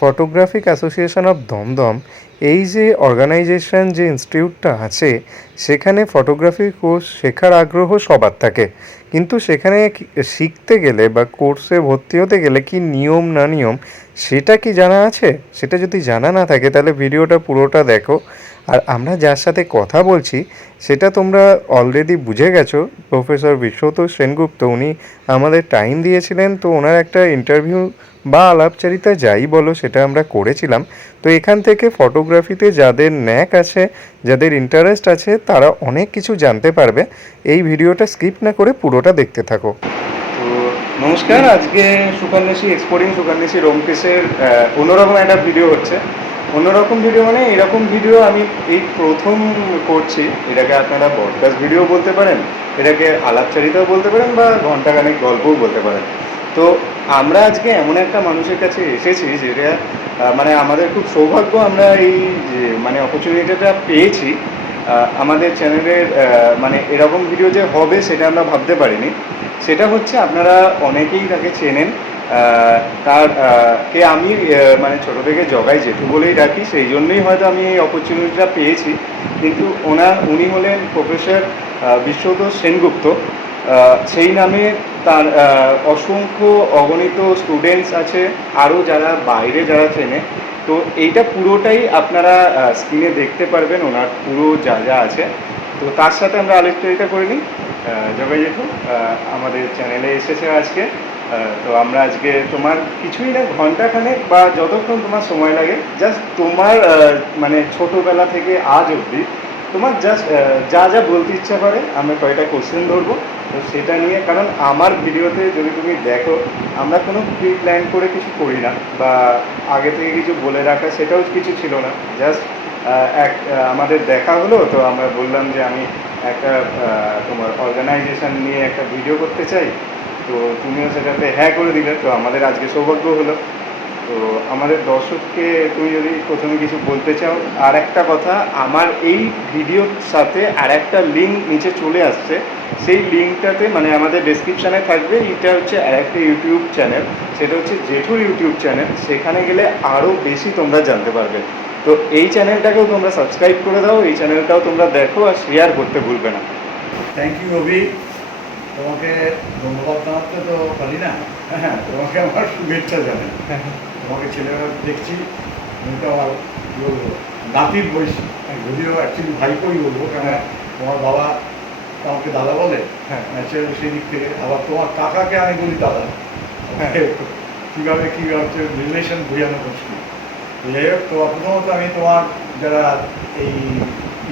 Photographic association of Dumdum এই যে organisation, যে ইনস্টিটিউটটা আছে, সেখানে ফটোগ্রাফি কোর্স শেখার আগ্রহ সবার থাকে, কিন্তু সেখানে শিখতে গেলে বা কোর্সে ভর্তি হতে গেলে কি নিয়ম না নিয়ম সেটা কি জানা আছে? সেটা যদি জানা না থাকে তাহলে ভিডিওটা পুরোটা দেখো। আর আমরা যার সাথে কথা বলছি সেটা তোমরা অলরেডি বুঝে গেছো, প্রফেসর বিশ্বতোষ সেনগুপ্ত। উনি আমাদের টাইম দিয়েছিলেন, তো ওনার একটা ইন্টারভিউ বা আলাপচারিতা যাই বলো সেটা আমরা করেছিলাম। তো এখান থেকে ফটোগ্রাফিতে যাদের ন্যাক আছে, যাদের ইন্টারেস্ট আছে, তারা অনেক কিছু জানতে পারবে। এই ভিডিওটা স্কিপ না করে পুরোটা দেখতে থাকো। তো নমস্কার, আজকে সুকন্যাসী এক্সপোর্টিং সুকন্যাসী রোমকেশের অন্যরকম একটা ভিডিও হচ্ছে। অন্যরকম ভিডিও মানে এরকম ভিডিও আমি এই প্রথম করছি। এটাকে আপনারা ব্রডকাস্ট ভিডিও বলতে পারেন, এটাকে আলাপচারিতাও বলতে পারেন, বা ঘন্টাখানেক গল্পও বলতে পারেন। তো আমরা আজকে এমন একটা মানুষের কাছে এসেছি যেটা মানে আমাদের খুব সৌভাগ্য, আমরা এই যে মানে অপরচুনিটিটা পেয়েছি। আমাদের চ্যানেলের মানে এরকম ভিডিও যে হবে সেটা আমরা ভাবতে পারিনি। সেটা হচ্ছে, আপনারা অনেকেই তাকে চেনেন। তার কে আমি মানে ছোটো থেকে জগাই জেঠু বলেই ডাকি, সেই জন্যই হয়তো আমি এই অপরচুনিটিটা পেয়েছি। কিন্তু উনি হলেন প্রফেসর বিশ্বতোষ সেনগুপ্ত। সেই নামে তার অসংখ্য অগণিত স্টুডেন্টস আছে, আরও যারা বাইরে যারা চেনে। তো এইটা পুরোটাই আপনারা স্ক্রিনে দেখতে পারবেন, ওনার পুরো যা যা আছে। তো তার সাথে আমরা আলোচনা করে নিই। জগাই জেঠু আমাদের চ্যানেলে এসেছে আজকে। তো আমরা আজকে তোমার কিছুই না, ঘন্টাখানেক বা যতক্ষণ তোমার সময় লাগে, জাস্ট তোমার মানে ছোটোবেলা থেকে আজ অবধি তোমার জাস্ট যা যা বলতে ইচ্ছা করে আমরা কয়েকটা কোশ্চেন ধরবো। তো সেটা নিয়ে, কারণ আমার ভিডিওতে যদি তুমি দেখো, আমরা কোনো প্রি প্ল্যান করে কিছু করি না, বা আগে থেকে কিছু বলে রাখা সেটাও কিছু ছিল না। জাস্ট আমাদের দেখা হলো, তো আমরা বললাম যে আমি একটা তোমার অর্গানাইজেশন নিয়ে একটা ভিডিও করতে চাই। তো তুমিও সেটাতে হ্যাঁ করে দিলে, তো আমাদের আজকে সৌভাগ্য হলো। তো আমাদের দর্শককে তুমি যদি প্রথমে কিছু বলতে চাও। আর একটা কথা, আমার এই ভিডিওর সাথে আর একটা লিঙ্ক নিচে চলে আসছে, সেই লিঙ্কটাতে মানে আমাদের ডেসক্রিপশানে থাকবে। এটা হচ্ছে আর একটা ইউটিউব চ্যানেল, সেটা হচ্ছে জেঠুর ইউটিউব চ্যানেল। সেখানে গেলে আরও বেশি তোমরা জানতে পারবে। তো এই চ্যানেলটাকেও তোমরা সাবস্ক্রাইব করে দাও, এই চ্যানেলটাও তোমরা দেখো আর শেয়ার করতে ভুলবে না। থ্যাংক ইউ রবি, তোমাকে ধন্যবাদ জানাতে তো পারি না। হ্যাঁ, তোমাকে আমার শুভেচ্ছা জানাই। তোমাকে ছেলেবেলা দেখছি, তুমি তো আমার কী বলবো নাতির বয়সী, যদিও অ্যাকচুয়ালি ভাইপোই বলবো, কেন তোমার বাবা আমাকে দাদা বলে। হ্যাঁ, সেই দিক থেকে আবার তোমার কাকাকে আমি বলি দাদা। কীভাবে কী হচ্ছে রিলেশন বোঝানো মুশকিল। যাই হোক, তো প্রথমত আমি তোমার যারা এই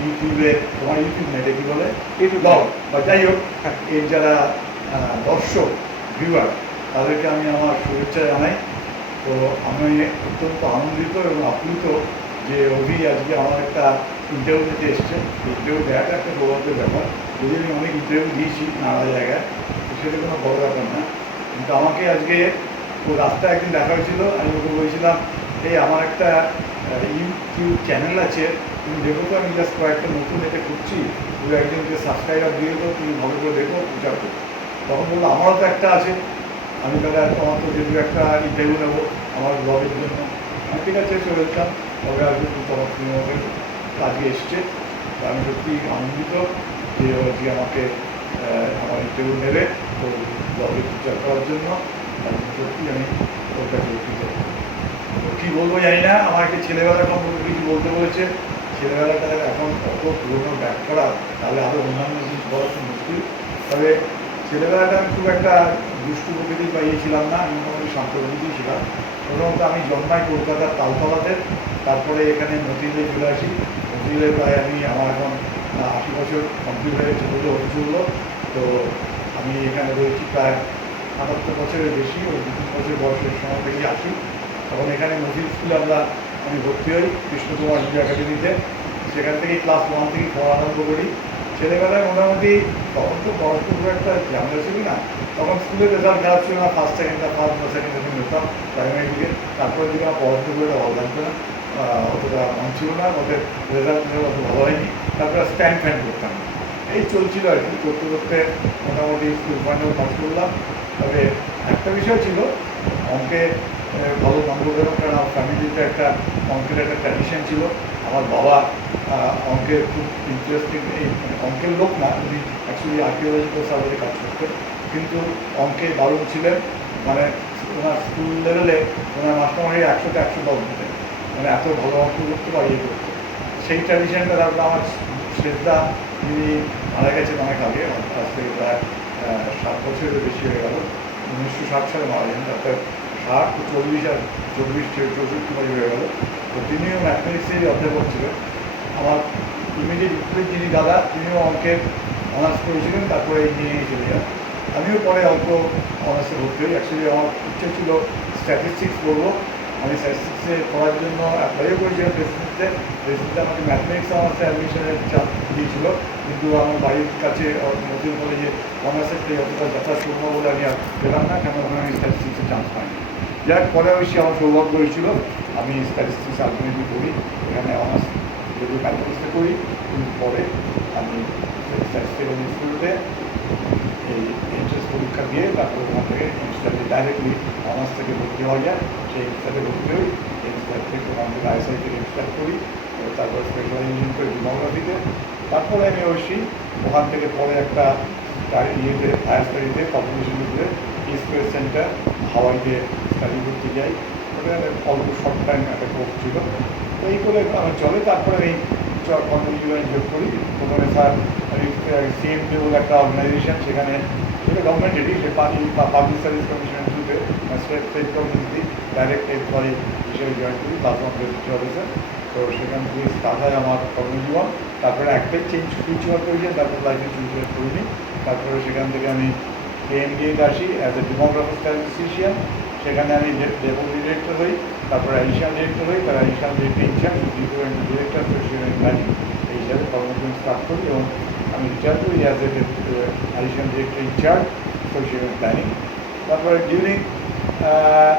ইউটিউবে, তোমার ইউটিউব নেটে কী বলে ইউটিউব বা যাই হোক, এর যারা দর্শক ভিউয়ার, তাদেরকে আমি আমার শুভেচ্ছা জানাই। তো আমি অত্যন্ত আনন্দিত এবং আপ্লুত যে অভি আজকে আমার একটা ইন্টারভিউ দিতে এসছে। ইন্টারভিউ দেওয়াটা একটা সৌভাগ্যের ব্যাপার। যদি আমি অনেক ইন্টারভিউ দিয়েছি নানা জায়গায়, তো সেটা কোনো বড় ব্যাপার না। কিন্তু আমাকে আজকে ও রাস্তায় একদিন দেখা হয়েছিল, আমি ওকে বলছিলাম এই আমার একটা ইউটিউব চ্যানেল আছে, তুমি দেখো তো, আমি জাস্ট কয়েকটা নতুন এতে করছি, তুমি একজনকে সাবস্ক্রাইবার দিয়ে দেবো, তুমি ভালো করে দেখো, প্রচার করো। তখন বললো আমারও তো একটা আছে, আমি তাহলে তোমার তো যেহেতু একটা ইন্টারভিউ নেবো আমার ব্লগের জন্য। আমি ঠিক আছে চলে যেতাম, তবে আজকে তোমার তুমি আমাকে আজকে এসছে। তো আমি সত্যি আনন্দিত যে আজকে আমাকে আমার ইন্টারভিউ নেবে তো ব্লগে প্রচার করার জন্য। সত্যি আমি ওর কাছে উঠতে তো কী বলবো জানি না, আমাকে ছেলেবেলা সম্পর্কে কিছু বলতে বলেছে। ছেলেবেলাটা এখন অত পুরোনো ব্যাক করা, তাহলে আরও অন্যান্য জিনিস বলা খুব মুশকিল। তবে ছেলেবেলাটা আমি খুব একটা দুষ্টু প্রকৃতির পাইয়েছিলাম না, আমি মোটামুটি শান্ত প্রকৃতিই ছিলাম। প্রথমত আমি জন্মাই কলকাতার তালতলাতে, তারপরে এখানে মতিঝিলে চলে আসি। মতিঝিলে প্রায় আমার এখন 80 বছর কমপ্লিট হয়ে ছোটো হতে চললো। তো আমি এখানে রয়েছি প্রায় 78 বছরের বেশি, ওই 2-3 বছর বয়সের সময় থেকেই আসি। তখন এখানে মতিঝিল স্কুলে আমি ভর্তি হই কৃষ্ণকুমার হিন্দু একাডেমিতে। সেখান থেকেই ক্লাস 1 থেকে পড়া আরম্ভ করি। ছেলেবেলায় মোটামুটি তখন তো পড়াশোনা খুব একটা ঝামেলা ছিল না, তখন স্কুলের রেজাল্ট খারাপ ছিল না, ফার্স্ট সেকেন্ডটা ফার্স্ট বা সেকেন্ড সেকেন্ড হতাম প্রাইমারি দিকে। তারপরে দিকে আমার পড়াশোনা করে ভালো লাগতো না, অতটা মন ছিল না, ওদের রেজাল্ট অত ভালো হয়নি। তারপরে স্ট্যান্ড ফ্যান করতাম, এই চলছিল আর কি। করতে করতে মোটামুটি স্কুল ফাইনাল পাস করলাম। তবে একটা বিষয় ছিল, অঙ্কে ভালো নম্বর পেলাম, কারণ আমার ফ্যামিলিতে একটা অঙ্কের একটা ট্র্যাডিশন ছিল। আমার বাবা অঙ্কের খুব ইন্টারেস্টিং, মানে অঙ্কের লোক না, উনি অ্যাকচুয়ালি আর্কিওলজিক্যাল সার্ভেতে কাজ করতেন, কিন্তু অঙ্কে দারুণ ছিলেন। মানে ওনার স্কুল লেভেলে ওনার মাস্টারমশাই 100-110 দিতেন, মানে এত ভালো অঙ্ক করতে বা ইয়ে করতে। সেই ট্র্যাডিশনটা তারপরে আমার শ্রেষ্ঠা, যিনি মারা গেছেন অনেক আগে, আজ থেকে প্রায় 7 বছরের বেশি হয়ে গেল, 1960 সালে মারা যান, তারপরে 60, 40 আর 64 বাড়ি হয়ে গেল। তো তিনিও ম্যাথমেটিক্সেরই অধ্যাপক ছিলেন। আমার ইমিডিয়েট বিপরীত যিনি দাদা, তিনিও অঙ্কের অনার্স করেছিলেন, তারপরে এই নিয়ে চলে যান। আমিও পরে অঙ্ক অনার্সে ভর্তি হই। অ্যাকচুয়ালি আমার ইচ্ছে ছিল স্ট্যাটিস্টিক্স পড়বো। আমি স্ট্যাটিস্টিক্সে পড়ার জন্য অ্যাপ্লাইও করেছিলাম প্রেসিডেন্টে আমাকে ম্যাথমেটিক্স অনার্সে অ্যাডমিশনের চাপ দিয়েছিল, কিন্তু আমার বাড়ির কাছে নতুন কলেজে অনার্সের অতটা যাতায়াত করবো বলে আমি আর পেলাম না, কেন ওখানে আমি স্ট্যাটিস্টিক্সের চান্স পাইনি। যার পরে অবশ্যই আমার সৌভাগ্য হয়েছিল, আমি স্ট্যাটিস্টিক্স আলটিমেটলি করি, এখানে অনার্স যদিও ম্যাথমেটিক্সে করি, কিন্তু পরে আমি স্ট্যাটিস্টিক্যাল ইনস্টিটিউটে এই এন্ট্রান্স পরীক্ষা দিয়ে তারপরে ওখান থেকে ইনস্টিটিউটে ডাইরেক্টলি অনার্স থেকে ভর্তি হওয়া যায়, সেই ইনস্টিটিউটে ভর্তি হই। ইনস্টিটিউট থেকে ওখান থেকে আইএসআই থেকে স্টার্ট করি, তারপর স্পেশালাইজেশন করি ডেমোগ্রাফিতে। তারপরে আমি অবশ্যই ওখান থেকে পরে একটা ইয়েতে হায়ার স্টাডিতে পপুলেশন উপরে স্পেস সেন্টার হাওয়াইতে স্টাডি করতে যাই। ওটা অল্প শর্ট টাইম একটা কোর্স ছিল। তো এই করে আমার চলে। তারপরে আমি কর্মজীবনে যোগ করি। প্রথমে স্যার সিএমপি বলে একটা অর্গানাইজেশন, সেখানে সেটা গভর্নমেন্টেরই, সে পাবলিক সার্ভিস কমিশনের থ্রুতে স্টেট গভর্নমেন্ট ডাইরেক্ট এমপ্লয়ি হিসেবে জয়েন করি, তারপর ডেপুটি অফিসার। তো সেখান থেকে স্টার্ট হয় আমার কর্মজীবন। তারপরে একটাই চেঞ্জ সুইচ হওয়ার প্রয়োজন, তারপর লাইফে সুইচ হওয়ার করিনি। তারপরে সেখান থেকে আমি কেএমডিএতে আসি অ্যাজ এ ডেমোগ্রাফিক স্ট্যাটিস্টিশিয়ান। সেখানে আমি ডেপুটি ডিরেক্টর হই, তারপরে অ্যাডিশনাল ডিরেক্টর হই, তার additional director incharge, director president planning, এই হিসাবে কর্মজীবন স্টার্ট করি এবং আমি রিটায়ার করি as a additional director incharge president planning. তারপরে ডিউরিং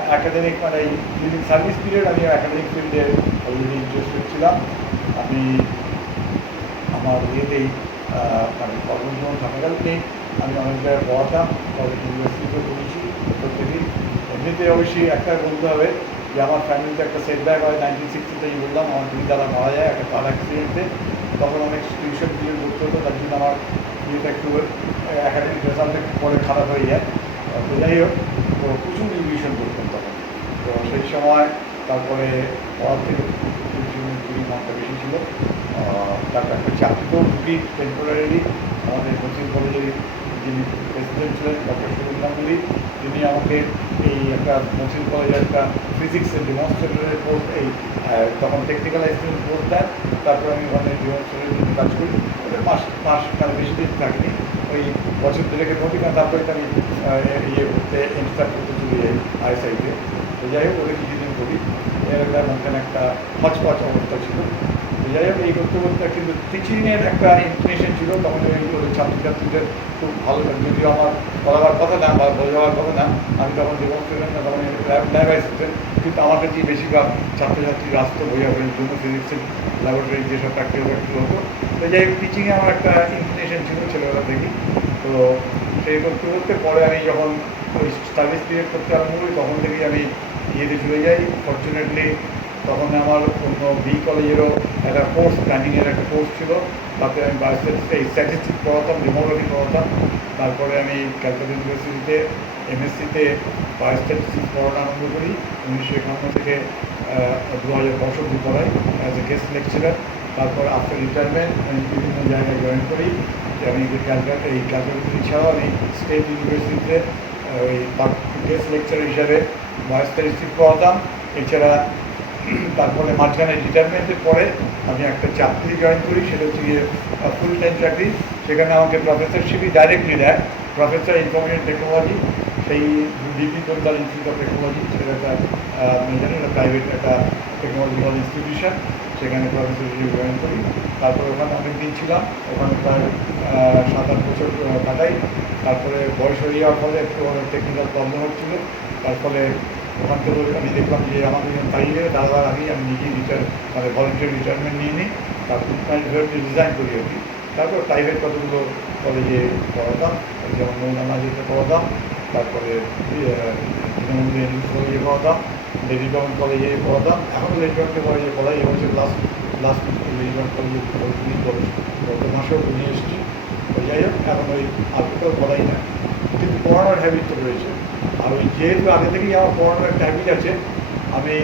অ্যাকাডেমিক, মানে ডিউরিং সার্ভিস পিরিয়ড আমি অ্যাকাডেমিক ফিল্ডে অলরেডি ইন্টারেস্টেড ছিলাম। আমি আমার ইয়েতেই মানে কর্মজীবন থাকাকালীনই আমি অনেক জায়গায় পড়াতাম, কলেজ ইউনিভার্সিটিতেও পড়েছি প্রত্যেকদিন। এমনিতে অবশ্যই একটা বলতে হবে যে আমার ফ্যামিলিতে একটা সেটব্যাক হয় 1960-তেই, বললাম আমার দুই দাদা মারা যায় একটা কার অ্যাক্সিডেন্টে। তখন অনেক টিউশন ফিউশন করতে হতো, তার জন্য আমার ইয়েটা একটু অ্যাকাডেমিক রেজাল্ট একটু পরে খারাপ হয়ে যায়। তো যাই হোক, তো প্রচুর টিউশন করতাম তখন। তো সেই সময় তারপরে পড়ার থেকে টিউশনের 2 ঘন্টা বেশি ছিল। তারপর একটা চাকরিতেও ঢুকি টেম্পোরারি। আমাদের কোচিং কলেজের যিনি প্রেসিডেন্ট ছিলেন ডক্টর সুনীল গাঙ্গুলি, তিনি আমাকে এই একটা কোচিং কলেজের একটা ফিজিক্সের ডেমনস্ট্রেটরের কোর্স, এই তখন টেকনিক্যাল অ্যাসিস্ট্যান্ট কোর্স দেন। তারপরে আমি ওখানে ডেমনস্ট্রেটরের জন্য কাজ করি। ওটা মাস মানে বেশি দিন থাকিনি, ওই বছর দেড়েকের মধ্যে, কারণ তারপরে আমি ইয়ে করতে ইনস্টার্ট করতে চলে যাই আইএসআইতে। তো যাই হোক, ওদের কিছুদিন করি, এর একটা মধ্যে একটা হচপচ অবস্থা ছিল। যাই হোক, এই করতে করতে কিন্তু টিচিংয়ের একটা ইনক্লিনেশন ছিল তখন। ওই ছাত্রছাত্রীদের খুব ভালো, যদিও আমার বলাবার কথা না বা বোঝাবার কথা না, আমি তখন ডেমনস্ট্রেশন না, তখন ল্যাব অ্যাসিস্ট্যান্ট, কিন্তু আমার কাছে বেশিরভাগ ছাত্রছাত্রী আসতো বোঝাবার জন্য, ফিজিক্সের ল্যাবরেটরি যেসব প্র্যাকটিক্যাল হতো। তো যাই হোক, টিচিংয়ে আমার একটা ইনক্লিনেশন ছিল ছেলেবেলা থেকেই। তো সেই করতে করতে পরে আমি যখন ওই সার্ভিস পিরিয়ড করতে আরম্ভ করি, তখন থেকেই আমি ইয়েতে চলে যাই। ফর্চুনেটলি তখন আমার অন্য বি কলেজেরও একটা কোর্স, প্ল্যানিংয়ের একটা কোর্স ছিল, তাতে আমি স্ট্যাটিস্টিক্স পড়াতাম, ডেমোগ্রাফি পড়াতাম। তারপরে আমি ক্যালকাটা ইউনিভার্সিটিতে এমএসসিতে বায়োস্ট্যাটিস্টিক্স পড়ানো আরম্ভ করি। 1951 থেকে 2000 অবধি পড়াই অ্যাজ এ গেস্ট লেকচারার। তারপর আফটার রিটায়ারমেন্ট আমি বিভিন্ন জায়গায় জয়েন করি। আমি ক্যালকাটা ছাড়াও আমি স্টেট ইউনিভার্সিটিতে ওই গেস্ট লেকচার হিসাবে বায়োস্ট্যাটিস্টিক্স পড়াতাম। এছাড়া তারপরে মাঝখানে রিটায়ারমেন্টের পরে আমি একটা চাকরি জয়েন করি, সেটা হচ্ছে গিয়ে ফুল টাইম চাকরি। সেখানে আমাকে প্রফেসরশিপই ডাইরেক্টলি দেয়, প্রফেসর ইনফরমেশন টেকনোলজি, সেই ডিপি দোলদার ইনস্টিটিউট অফ টেকনোলজি, সেটা একটা জানি একটা প্রাইভেট একটা টেকনোলজিক্যাল ইনস্টিটিউশন। সেখানে প্রফেসর হিসেবে জয়েন করি। তারপরে ওখানে অনেক দিন ছিলাম, ওখানে প্রায় 7-8 বছর কাটাই। তারপরে বয়স হয়ে যাওয়ার ফলে একটু টেকনিক্যাল প্রবলেম হচ্ছিলো, তার ফলে ওখান থেকে আমি দেখলাম যে আমাকে তাইলে দাদার আগেই আমি নিজেই মানে ভলেন্টিয়ার রিটায়ারমেন্ট নিয়ে নিই। তারপর রিজাইন করি আর কি। তারপর প্রাইভেট কতগুলো কলেজে পড়াতাম, যেমন মৌলানা যেতে পড়াতাম, তারপরে তৃণমূল কলেজে পড়াতাম, লেডি গভর্নমেন্ট কলেজে পড়াতাম, এখন লেডি গভর্নমেন্ট কলেজে পড়াই। এবছর লাস্ট লেডি গভর্নমেন্ট কলেজে গত মাসেও নিয়ে এসেছি। ওই যাই হোক, এখন ওই আর কোথাও পড়াই না, কিন্তু পড়ানোর হ্যাবিটটা রয়েছে। আর ওই যেহেতু আগে থেকেই আমার পড়ানোর একটা হ্যাবিট আছে, আমি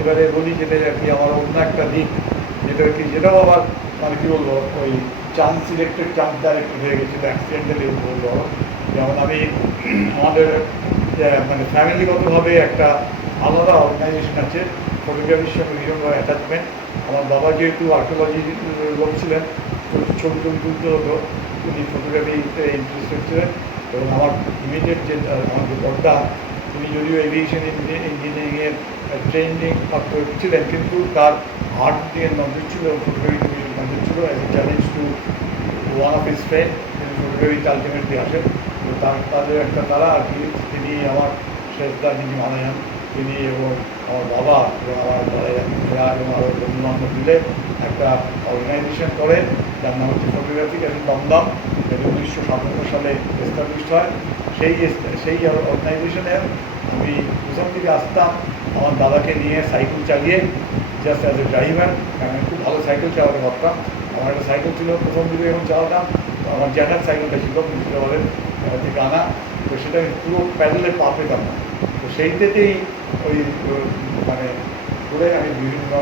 এবারে বলি যেটা আর কি আমার অন্য একটা দিক, যেটা কি যেটাও আবার মানে কী বলবো, ওই চান্স সিলেক্টেড চান্স ডাইরেক্টেড হয়ে গেছিলো, অ্যাক্সিডেন্টালি বলবো। যেমন আমি আমাদের মানে ফ্যামিলিগতভাবে একটা আলাদা অর্গানাইজেশন আছে ফটোগ্রাফির সঙ্গে ভীষণভাবে অ্যাটাচমেন্ট। আমার বাবা যেহেতু আর্কিওলজি লোক ছিলেন, ছবি তুলতে হতো, তিনি ফটোগ্রাফিতে ইন্টারেস্টেড ছিলেন। এবং আমার ইমিডিয়েট যে আমার যে বড়দা, তিনি যদিও এভিয়েশন ইঞ্জিনিয়ারিংয়ের ট্রেনিং প্রাপ্ত ছিলেন, কিন্তু তার আর্ট দিয়ে নজর ছিল, ফটোগ্রাফি নজর ছিল। As a challenge to one of his friend, তিনি ফটোগ্রাফিতে আলটিমেটলি আসেন। তো তাদের একটা তারা আর কি, তিনি আমার শেষদা যিনি মারা যান, তিনি এবং আমার বাবা এবং আমার দাদা এবং আরও বন্ধুবান্ধব মিলে একটা অর্গানাইজেশন করে, যার নাম হচ্ছে ফটোগ্রাফিক দমদম, যেটি 1957 সালে এস্টাবলিশড হয়। সেই অর্গানাইজেশনে আমি প্রথম থেকে আসতাম আমার দাদাকে নিয়ে সাইকেল চালিয়ে, জাস্ট অ্যাজ এ ড্রাইভার। আমি খুব ভালো সাইকেল চালাতে পারতাম। আমার একটা সাইকেল ছিল, প্রথম দিকে যখন চালাতাম, আমার জ্যাঠার সাইকেলটা ছিল মুর্শিদাবাদের থেকে আনা। তো সেটা পুরো প্যাডেলে পা পেতাম না। তো সেইটাতেই ওই মানে করে আমি বিভিন্ন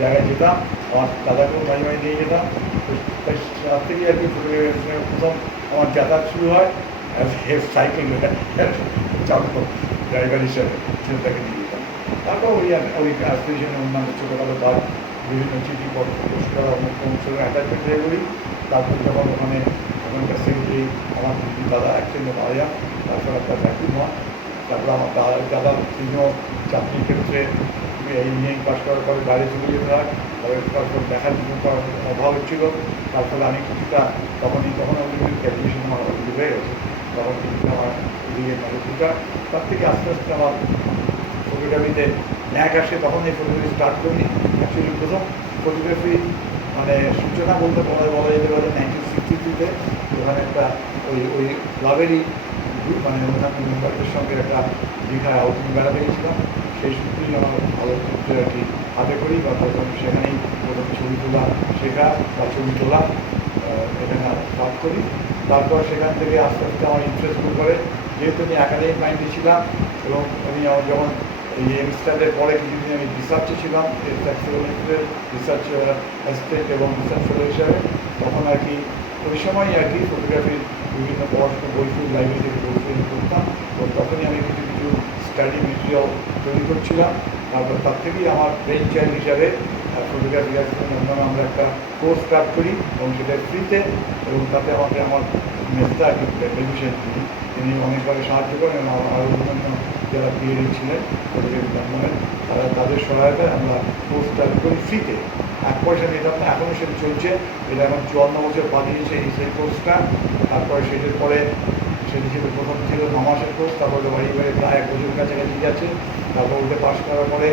জায়গায় যেতাম, আমার দাদাকেও মাঝে মাঝে নিয়ে যেতাম। তো তার থেকেই আর কি প্রথম আমার যাতায়াত শুরু হয় অ্যাজ সাইকেল চালক, ড্রাইভার হিসেবে ছেলেটাকে নিয়ে যেতাম। তারপর ওই অ্যাসোসিয়েশনের অন্যান্য ছোটোখাটো কাজ, বিভিন্ন চিঠিপত্র পুরস্কার অনেক সঙ্গে অ্যাটাচমেন্ট হয়ে করি। তারপর যখন ওখানে ওখানকার সেক্রেটারি আমার দিদি দাদা একসঙ্গে মারা যান, তারপর একটা ভ্যাকুম হয়। তারপর আমার দাদা তিনিও চাকরির ক্ষেত্রে ইঞ্জিনিয়ারিং পাস করার পরে বাইরে চলে যেতে হয়। তারপর দেখার জন্য অভাব হচ্ছিল। তার ফলে আমি কিছুটা তখন আমি গ্র্যাজুয়েশন আমার অলরেডি হয়ে গেছে, তখন কিছুটা আমার এদিকে নলেজটা। তার থেকে আস্তে আস্তে আমার ফটোগ্রাফিতে ন্যাক আসে। তখন এই ফটোগ্রাফি স্টার্ট করিনি। অ্যাকচুয়ালি প্রথম ফটোগ্রাফি মানে সূচনা বলতে বলা যেতে পারে 1963-তে। ওখানে একটা ওই ক্লাবেরই মানে অন্যান্য মেম্বারদের সঙ্গে একটা দীঘায় আউটিং বেড়াতে গেছিলাম। সেই সূত্রেই আমার ভালো চিত্রে আর কি হাতে করি, বা প্রথম সেখানেই প্রথম ছবি তোলা শেখা বা ছবি তোলা এখানে স্টার্ট করি। তারপর সেখান থেকে আস্তে আস্তে আমার ইন্টারেস্ট শুরু করে, যেহেতু আমি একাডেমিক মাইন্ডে ছিলাম। এবং আমি আমার যখন এই এমস্টারের পরে কিছুদিন আমি রিসার্চে ছিলাম, রিসার্চ অ্যাসিস্ট্যান্ট এবং রিসার্চ ফেলো হিসাবে, তখন আর কি ওই সময়ই আর কি ফটোগ্রাফির বিভিন্ন পড়াশোনা বই লাইব্রেরি থেকে বই করতাম। তো তখনই আমি কিছু কিছু স্টাডি মেটেরিয়াল তৈরি করছিলাম। তারপর তার থেকেই আমার ব্রেন চাইল্ড হিসাবে ফটোগ্রাফি অন্যান্য আমরা একটা কোর্স স্টার্ট করি, এবং সেটা ফ্রিতে। এবং তাতে আমাকে আমার মেস্তা আর কি বেনিফিশিয়ারি তিনি অনেকভাবে সাহায্য করেন, এবং আরও অন্যান্য যারা পিএডি ছিলেন ফটোগ্রাফি ডিপার্টমেন্টের, তাদের সহায়তায় আমরা কোর্স স্টার্ট করি ফ্রিতে। 1 পয়সা নিতাম না, এখনও সেটা চলছে। এটা এখন 54 বছর পা দিয়েছে সেই কোর্সটা। তারপরে সেটার পরে সেটি ছিল প্রথম ছিল 9 মাসের কোর্স, তারপরে বাড়ি প্রায় 1 বছর কাছাকাছি গেছে। তারপর ওটা পাস করার পরে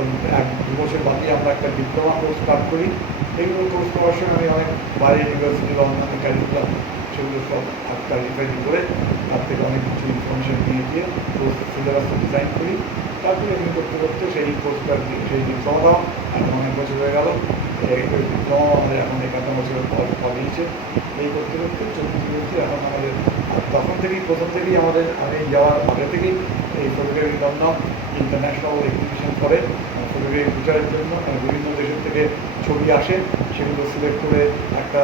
1-2 বছর বাদে আমরা একটা ডিপ্লোমা কোর্স স্টার্ট করি। এইগুলো কোর্স করার সময় আমি অনেক বাইরে ইউনিভার্সিটি বা অন্যান্য ক্যারিকুলাম সেগুলো সব একটা রিফাইন করে তার থেকে অনেক কিছু ইনফরমেশন নিয়ে গিয়ে কোর্স সিলেবাসটা ডিজাইন করি। তারপরে এমনি করতে করতে সেই কোর্সটা সেই ডিপ্লোমাটাও এখন অনেক বছর হয়ে গেল। এই ডিপ্লোমা আমাদের এখন 51 বছরের পর দিয়েছে। এই করতে করতে চলতে এখন আমাদের তখন থেকেই প্রথম থেকেই আমাদের আমি যাওয়ার আগে থেকেই এই ফটোগ্রাফি দমদম ইন্টারন্যাশনাল এক্সিবিশন করে ফটোগ্রাফি ফিচারের জন্য বিভিন্ন দেশের থেকে ছবি আসে, সেগুলো সিলেক্ট করে একটা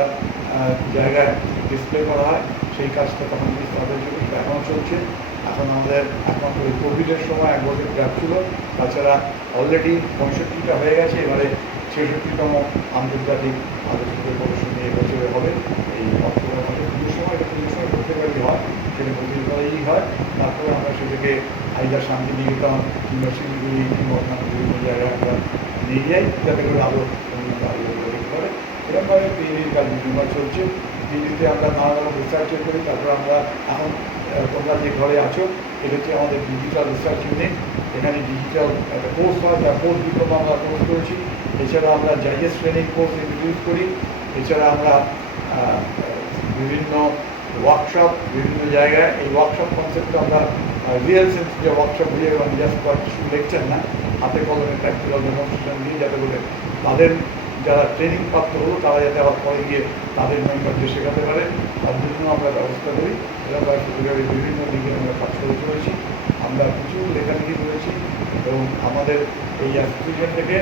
জায়গায় ডিসপ্লে করা হয়। সেই কাজটা তখন তাদের জন্য এখনও চলছে। এখন আমাদের একমাত্র ওই কোভিডের সময় 1 বছর গ্যাপ ছিল, তাছাড়া অলরেডি 65টা হয়ে গেছে। এবারে 66তম আন্তর্জাতিক আলোচনা প্রদর্শনী এবছরে হবে এই অক্টোবর মাসে। পুজোর সময় প্রত্যেকবারই হয়, সেটা প্রতিবারই হয়। তারপরে আমরা সেটাকে আইদার শান্তিনিকেতন কিংবা শিলিগুড়ি কিংবা অন্যান্য বিভিন্ন জায়গায় আমরা নিয়ে যাই, যাতে করে আরও দেখতে পারে। এরকমভাবে পিএইচডির কাজ বিভিন্নবার চলছে। পিএইচডিতে আমরা নানা রকম রিসার্চের করি। তারপরে আমরা এখন তোমরা যে ঘরে আছো, এটা হচ্ছে আমাদের ডিজিটাল রিসার্চ ইউনিট। এখানে ডিজিটাল একটা কোর্স হয়, তার পোস্ট ডিপ্লোমা আমরা কোর্স করেছি। এছাড়া আমরা জাইজেস ট্রেনিং কোর্স ইন্ট্রোডিউস করি। এছাড়া আমরা বিভিন্ন ওয়ার্কশপ বিভিন্ন জায়গায় এই ওয়ার্কশপ কনসেপ্টটা আমরা রিয়েল সেন্স যে ওয়ার্কশপ বুঝে এবং জাস্ট শুধু লেকচার না, হাতে কলমে প্র্যাকটিক্যাল ডেমনস্ট্রেশন দিয়ে, যাতে করে তাদের যারা ট্রেনিং প্রাপ্ত হলো তারা যাতে আবার পরে গিয়ে তাদের মেম্বারকে শেখাতে পারে, তার জন্য আমরা ব্যবস্থা করি। এলাকায় ফটোগ্রাফির বিভিন্ন দিকে আমরা কাজ করে চলেছি। আমরা প্রচুর লেখালেখি করেছি এবং আমাদের এই অ্যাসোসিয়েশন থেকে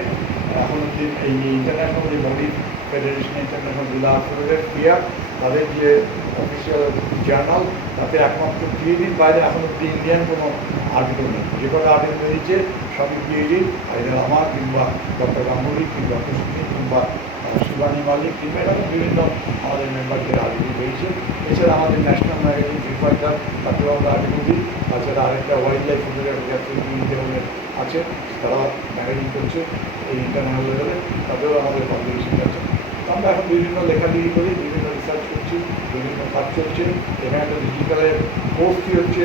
এখন অব্দি এই ইন্টারন্যাশনাল যে বডি ফেডারেশন ইন্টারন্যাশনাল জেলা ফটোগ্রাফিয়ার, তাদের যে অফিসিয়াল জার্নাল, তাতে একমাত্র পিএইচডির বাইরে এখন অব্দি ইন্ডিয়ান কোনো আর্টিকেল নেই। যে কটা আর্টিকেল বেরিয়েছে সবই পিএইচডি, আইদার আমার কিংবা ডক্টর গাঙ্গুলি কিংবা কুসুমি কিংবা শিবানী মালিক কিংবা এরকম বিভিন্ন আমাদের মেম্বারদের আর্টিকেল বেরিয়েছে। এছাড়া আমাদের ন্যাশনাল ম্যাগাজিন ফিফাইটার, তাতেও আমরা আর্টিকেল দিই। তাছাড়া আরেকটা ওয়াইল্ড লাইফ ফটোগ্রাফি আছে, তারা ম্যাগাজিন করছে এই ইন্টারন্যাশনাল লেভেলে, তাতেও আমাদের পাবলিকেশন আছে। আমরা এখন বিভিন্ন লেখালেখি করি, বিভিন্ন রিসার্চ করছি, বিভিন্ন কাজ চলছে। এখানে একটা ডিজিটালের কোর্সটি হচ্ছে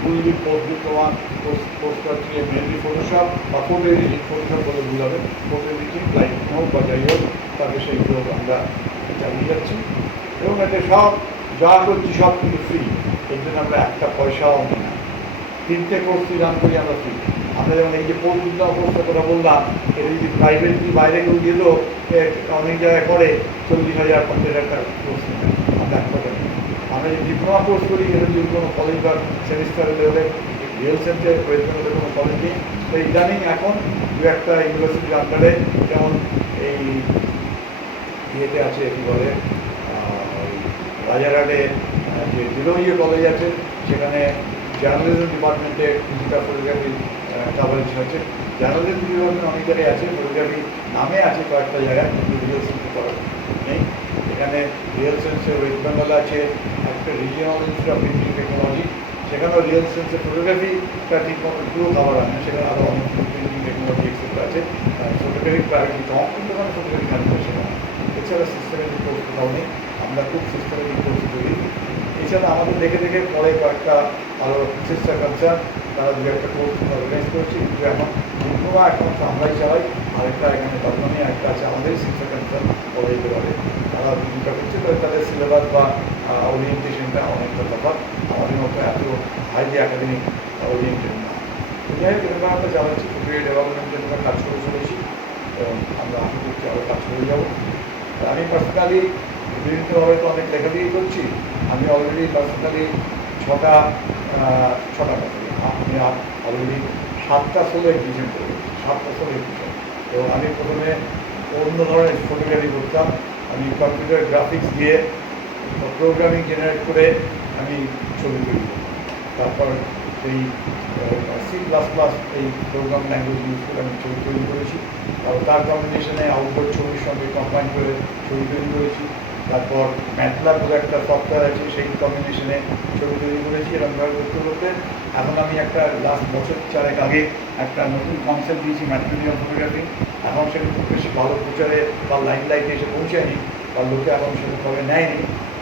ফুললি পোস্ট ডিপ্লোমা কোর্সটা হচ্ছে মেনলি ফটোশপ বা ফটো এডিটিং, ফটোশপ বলে ভুল হবে, ফটো এডিটিং লাইট হোক বা যাই হোক, তাকে সেইগুলো আমরা চালিয়ে যাচ্ছি। এবং এতে সব যা করছি সব কিন্তু ফ্রি, এর জন্য আমরা একটা পয়সাও নিই না। 3টে কোর্সই রান করি আমরা ফ্রি। আমরা যেমন এই যে পোস্ট ডিপ্লোমা কোর্সের কথা বললাম, এটা যদি প্রাইভেটলি বাইরে কেউ দিল, অনেক জায়গায় করে 40,000 50,000 টাকা কোর্স নেবে, আমরা এক টাকা নিই। আমরা যে ডিপ্লোমা কোর্স করি, এটা যদি কোনো কলেজ বা সেমিস্টারে লেভেলে রিয়েল সেন্টারে ওয়েস্ট বেঙ্গলের কোনো কলেজ নেই। তো ইদানিং এখন দু একটা ইউনিভার্সিটির আন্ডারে, যেমন এই ইয়েতে আছে কী বলে রাজারহাটে যে দিলইয়ে কলেজ আছে, সেখানে জার্নালিজম ডিপার্টমেন্টে ডিজিটাল ফটোগ্রাফি কাভারেজ আছে। জার্নালিজম ডিপার্টমেন্ট অনেক জায়গায় আছে, ফটোগ্রাফি নামে আছে কয়েকটা জায়গায়, কিন্তু রিয়েল সেন্সে করা নেই। এখানে রিয়েল সেন্সে ওয়েস্ট বেঙ্গল আছে একটা regional institute of printing technology, সেখানেও রিয়েল সেন্সে ফটোগ্রাফিটা ঠিকমতো পুরো খাবার হয় না, সেখানে আরও অনেক প্রিন্টিং টেকনোলজি এক্সেট্রা আছে। ফটোগ্রাফি প্রায়োরিটি কম, কিন্তু ওখানে ফটোগ্রাফি থাকবে সেখানে। এছাড়া সিস্টেমেটিক কোর্স কোথাও নেই, আমরা খুব সিস্টেমেটিক কোর্স করি। এছাড়া আমাদের দেখে দেখে পরে কয়েকটা আরও সিস্টার কালচার তারা দু একটা কোর্স অর্গানাইজ করছে, কিন্তু এখন ডিপ্লোমা একমাত্র আমরাই চালাই। আরেকটা এখানে বর্তমানে একটা আছে আমাদের সিস্টার কালচার কলেজে পারে, তারা দুটা করছে, তবে তাদের সিলেবাস বা ওরিয়েন্টেশনটা অনেকটা তফাৎ, আমাদের মতো এত হাইলি একাডেমিক ওরিয়েন্টেড না। যাই হোক, এরকম আমরা চালাচ্ছি, ফুটওয়্যার ডেভেলপমেন্টের আমরা কাজ করে চলেছি এবং আমরা আশা করছি আরও কাজ করে যাবো। আমি পার্সোনালি বিভিন্নভাবে তো অনেক লেখালেখি করছি। আমি অলরেডি পার্সোনালি ছটা আমি অলরেডি 7টা সোলো এক্সিবিশন করেছি, 7টা সোলো এক্সিবিশন। এবং আমি প্রথমে অন্য ধরনের ফটোগ্রাফি করতাম। আমি কম্পিউটার গ্রাফিক্স দিয়ে প্রোগ্রামিং জেনারেট করে আমি ছবি তৈরি করতাম। তারপর সেই C++ এই প্রোগ্রাম ল্যাঙ্গুয়েজ ইউজ করে আমি ছবি তৈরি করেছি। তারপর তার কম্বিনেশনে আউটডোর ছবির সঙ্গে কম্বাইন করে ছবি তৈরি করেছি। তারপর ম্যাটল্যাব বলে একটা সফটওয়্যার আছে, সেই কম্বিনেশনে ছবি তৈরি করেছি। এরকমভাবে করতে করতে এখন আমি একটা লাস্ট বছর 4 আগে একটা নতুন কনসেপ্ট দিয়েছি ম্যাটেরিয়াল ফটোগ্রাফি। এখন সেটা খুব বেশি ভালো প্রচারে বা লাইটে এসে পৌঁছায়নি, বা লোকে এখন সেরকমভাবে নেয়নি,